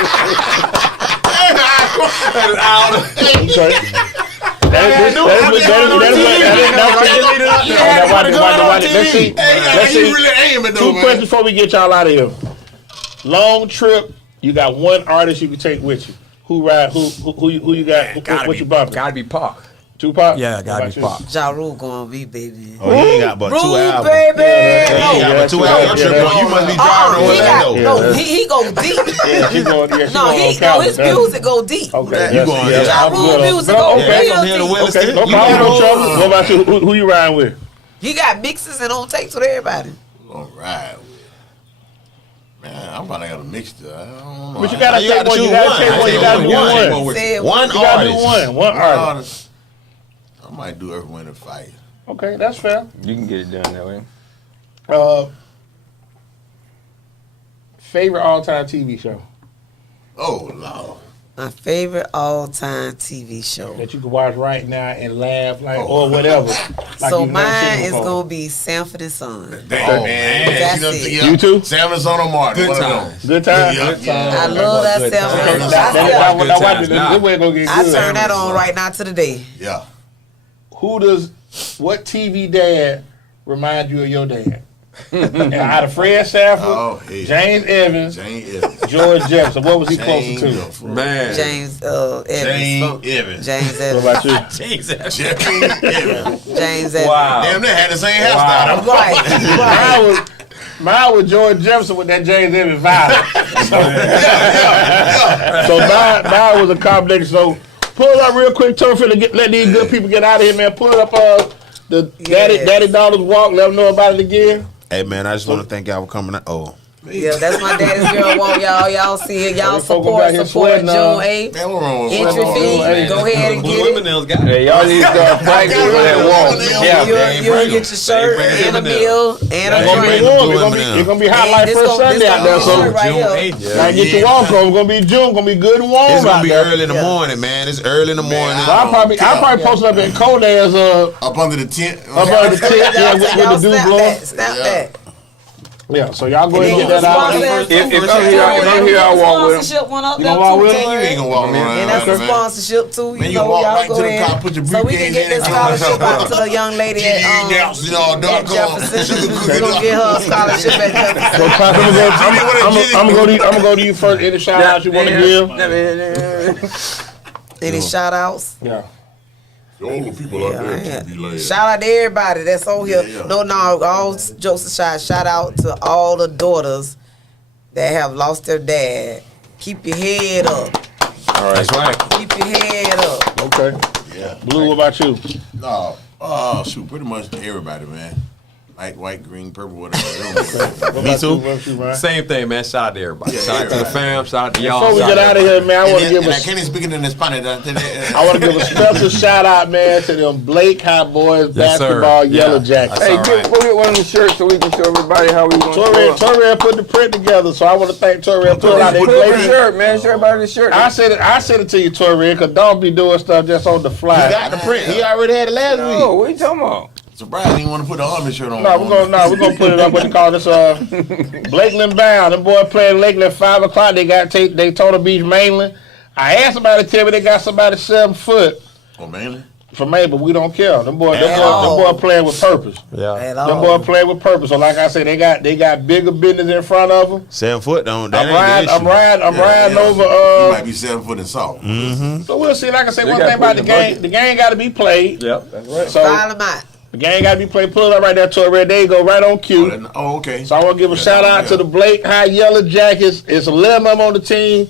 Let's see. You really aiming though, Two man. questions before we get y'all out of here. Long trip. You got one artist you can take with you. Who you got? What you bumping? Gotta be Pac. Tupac? Yeah, gotta be Pac. Ja Rule gonna be, baby. Oh, he ain't got but 2 Rule, albums. baby. He ain't got but 2 albums. You must be driving Oh, he got, Orlando. no, he go deep. Yeah, she going. Yeah, she No, going his music go deep. Okay, You going there. Ja Rule music go Okay, real from here to deep. Williston. Okay, no problem, no trouble. What about you? Who you riding with? He got mixes and on takes with everybody. All right. Man, I'm probably got a mixture. I don't know. But you gotta You take gotta one. You choose gotta one. take I one. You said gotta do one. one. Said One You gotta do artist. one artist. I might do Earth, Wind, and Fire. Okay, that's fair. You can get it done that way. Favorite all-time TV show Oh, Lord. My favorite all-time TV show. that you can watch right now and laugh or whatever. Like So you've never mine seen is before. gonna be Sanford and Son. Damn, That's it. You too? Sam and Son of Martin. Good One of times. them. Good time. Yeah. Good time. I love that Okay, Sanford and now- Son. now- Good now watch times it. now. This way gonna get I good. turn that on right now to the day. Yeah. What TV dad remind you of your dad? And out of Fred Sanford, Oh, hey. James Evans, Jane Evans. George Jefferson. What was he Jane closer to? Evans. Man. James Jane Evans. Evans. James What Evans. about you? Jesus. Jane Evans. James Evans. Wow. Damn, they had the same hairstyle. Right. Mine was George Jefferson with that James Evans vibe. So mine was a combination. So pull it up real quick, Turf, to let these good people get out of here, man. Pull it up the Daddy Dollars Walk. Let them know about it again. Hey, man, I just want to thank y'all for coming out. Oh. Yeah, that's my daddy's girl walk, y'all. Y'all see it. Y'all These folks got here support sweating, June 8th. Man, what wrong with Entry fee. Go ahead and get it. Hey, y'all need to start practicing for that walk. You'll get your shirt and a meal and a It's gonna be drink. warm. It's gonna be hot And like this first gonna- Sunday this out there. gonna So be right here. now get your walk on. It's gonna be June. Gonna be good and warm It's out going to be there. early in the morning, man. It's early in the morning. So I'll probably post up in cold as Up under the tent. up under the tent, yeah, with Y'all the dew snap blowing. that. Snap that. Yeah, so y'all go ahead and get that out. If I'm here, I'll walk with him. Sponsorship one up You there gonna walk too, with Ted. him? You ain't gonna walk around. And that's a man. sponsorship too. Man, You you know, walk y'all right go to the ahead. car, put your So we briefcase can get in this and come on. scholarship out to the young lady at Jefferson. We're gonna get her a scholarship at Jefferson. So I'm gonna go to you first. Any shout outs you want to give? Any shout outs? Yeah. The older people out there too be laying. Shout out to everybody that's on here. Yeah. No, all jokes aside, shout out to all the daughters that have lost their dad. Keep your head up. All right. That's right. Keep your head up. Okay. Yeah. Blue, what about you? No. Shoot, pretty much everybody, man. Like white, green, purple, whatever. What Me about too. you? What about you, Ryan? Same thing, man. Shout out to everybody. Yeah, Shout out to the everybody. fam. Shout out to y'all. Before we Shout get out of here, man, I want to give and I a can't speak it in Spanish. I want to give a special shout out, man, to them Blake Hot Boys Yes, sir. basketball Yeah. yellow jackets. Hey, all get, right. go get one of them shirts so we can show everybody how we going to Torre put the print together, so I want to thank Torre. Put out Put their up a Blake. shirt, man. Show everybody the shirt. I said it to you, Torre, because don't be doing stuff just on the fly. He got the print. He already had it last Oh, week. what you talking about? Surprised he didn't want to put the army shirt on. No, we're gonna put it up. What you call this? Blakeland bound. Them boy playing Lakeland at 5 o'clock. They got Daytona Beach mainland. I asked somebody to tell me they got somebody 7 foot Oh, mainly? from Maine, but we don't care. Them boy all. playing with purpose. Yeah. At Them all. boy playing with purpose. So like I said, they got bigger business in front of them. 7 foot don't. That I'm riding over. You might be 7 foot in salt. So we'll see. Like I said, They one got thing about put the in the game, bucket. the game got to be played. Yep, that's right. So File them out. the game got to be played. Pull it up right there, Torre. There you go, right on cue. Oh, okay. So I want to give a shout out to the Blake High Yellow Jackets. It's 11 of them on the team.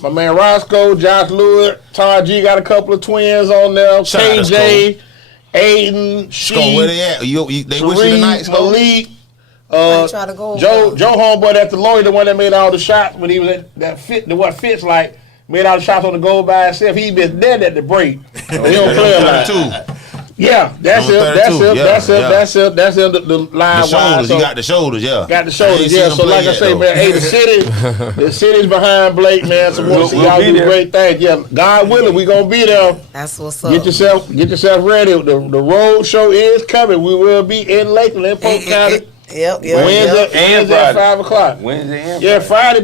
My man Roscoe, Josh Lewis, Todd G got a couple of twins on there. Shout out to KJ, Aiden, Sko, where they at? They wish you the night, Sko. Malik. I try to go Joe over. homeboy, that's the lawyer, the one that made all the shots when he was at that fit, the what fits like, made all the shots on the goal by himself. He been dead at the break. He don't play a lot. 32. Yeah, that's On it. 32, yeah, yeah. That's it. The line The shoulders. wide. So He got the shoulders, yeah. got the I shoulders. ain't Yeah. seen So him play like I yet, say, though. man, hey, the city's behind Blake, man. So we'll see We'll y'all be do there. great things. Yeah, God willing, we gonna be there. That's what's up. Get yourself ready. The road show is coming. We will be in Lakeland, Polk County. Yep. Wednesday at Friday. 5 o'clock. Wednesday and Yeah, Friday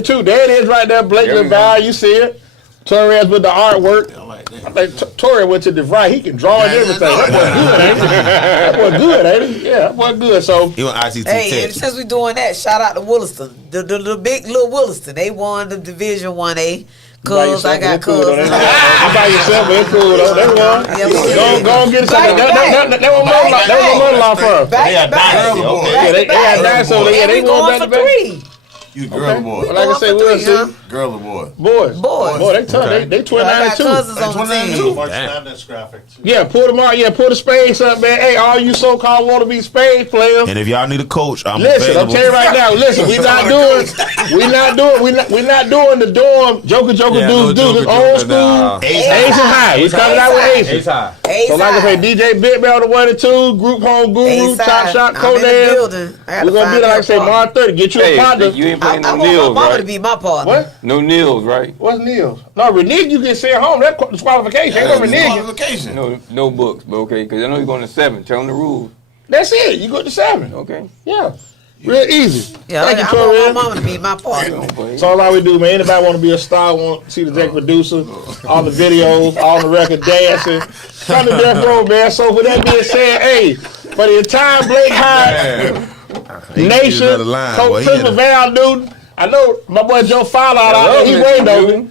too. There it is right there, There we Blakeland go. Bar. You see it. Torres with the artwork. I like that. I think Torres went to DeVry. He can draw and everything. That boy good, ain't he? Yeah, that boy good. So He went ICT Hey, and test. since we doing that, shout out to Williston, the big little Williston. They won the Division 1A. Cause I got cousins. You by yourself, but it's cool though. They won. Yeah, Go and get us something. That was one law firm. Back to back. Girl or boy? Yeah, they got dinosaurs. Yeah, And they we won going back for to back. 3. You girl or boy? Like I say, Going for we'll 3, see. huh? Girl or boy? Boys, Boys. boy, they tough. I They got 29 too. cousins on the 29 team. March Damn. Madness graphic too. Yeah, pull them out. Yeah, pull the spades up, man. Hey, all you so-called wannabe spades players. And if y'all need a coach, I'm Listen, I'm available. telling you right now. Listen, we not doing the dorm Joker Yeah, dudes. no This Joker, old Joker, school. nah. Ace Ace and high. We coming out with Ace. high. So like I say, DJ Big Bell the 1 and 2, Group Home Guru, Chop Shop, I'm in the Conan. building. I We're gonna be there, like I say, March 30. Get you a Hey, partner. you ain't I playing no want my Nils, mama to right? be my partner. What? No Nils, right? What's Neil's? No, renege you can stay at home. That's disqualification. Ain't no renege. Qualification. No books, but okay, because I know you're going to 7. Tell them the rules. That's it. You go to 7. Okay. Yeah. Real easy. Yeah, Thank you, I want my Torian. mama to be my partner. Don't play. That's all we do, man. Anybody want to be a star, want to see the exec producer, all the videos, all the record dancing, come to Death Row, man. So with that being said, hey, for the entire Blake High He Nation, another line, boy. Coach He Christopher Val Newton, I know my boy Joe Fowler out there, he love waiting Mr. on me. Newton.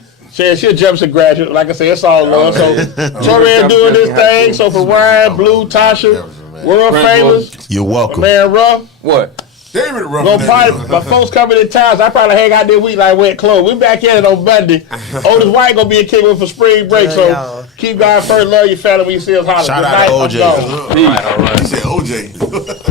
She a Jefferson graduate. Like I said, it's all love. So Torian doing this thing. So for Ryan, Blue, Tasha, world famous, You're welcome. man Ruff. What? David Ruff. Gonna probably, my folks coming in town, so I probably hang out this week like wet clothes. We back in it on Monday. Otis White gonna be a king for spring break, so y'all. keep God first, love your family when you see us holler. Shout Good out to night, I'm OJ. gone. All right. He said OJ.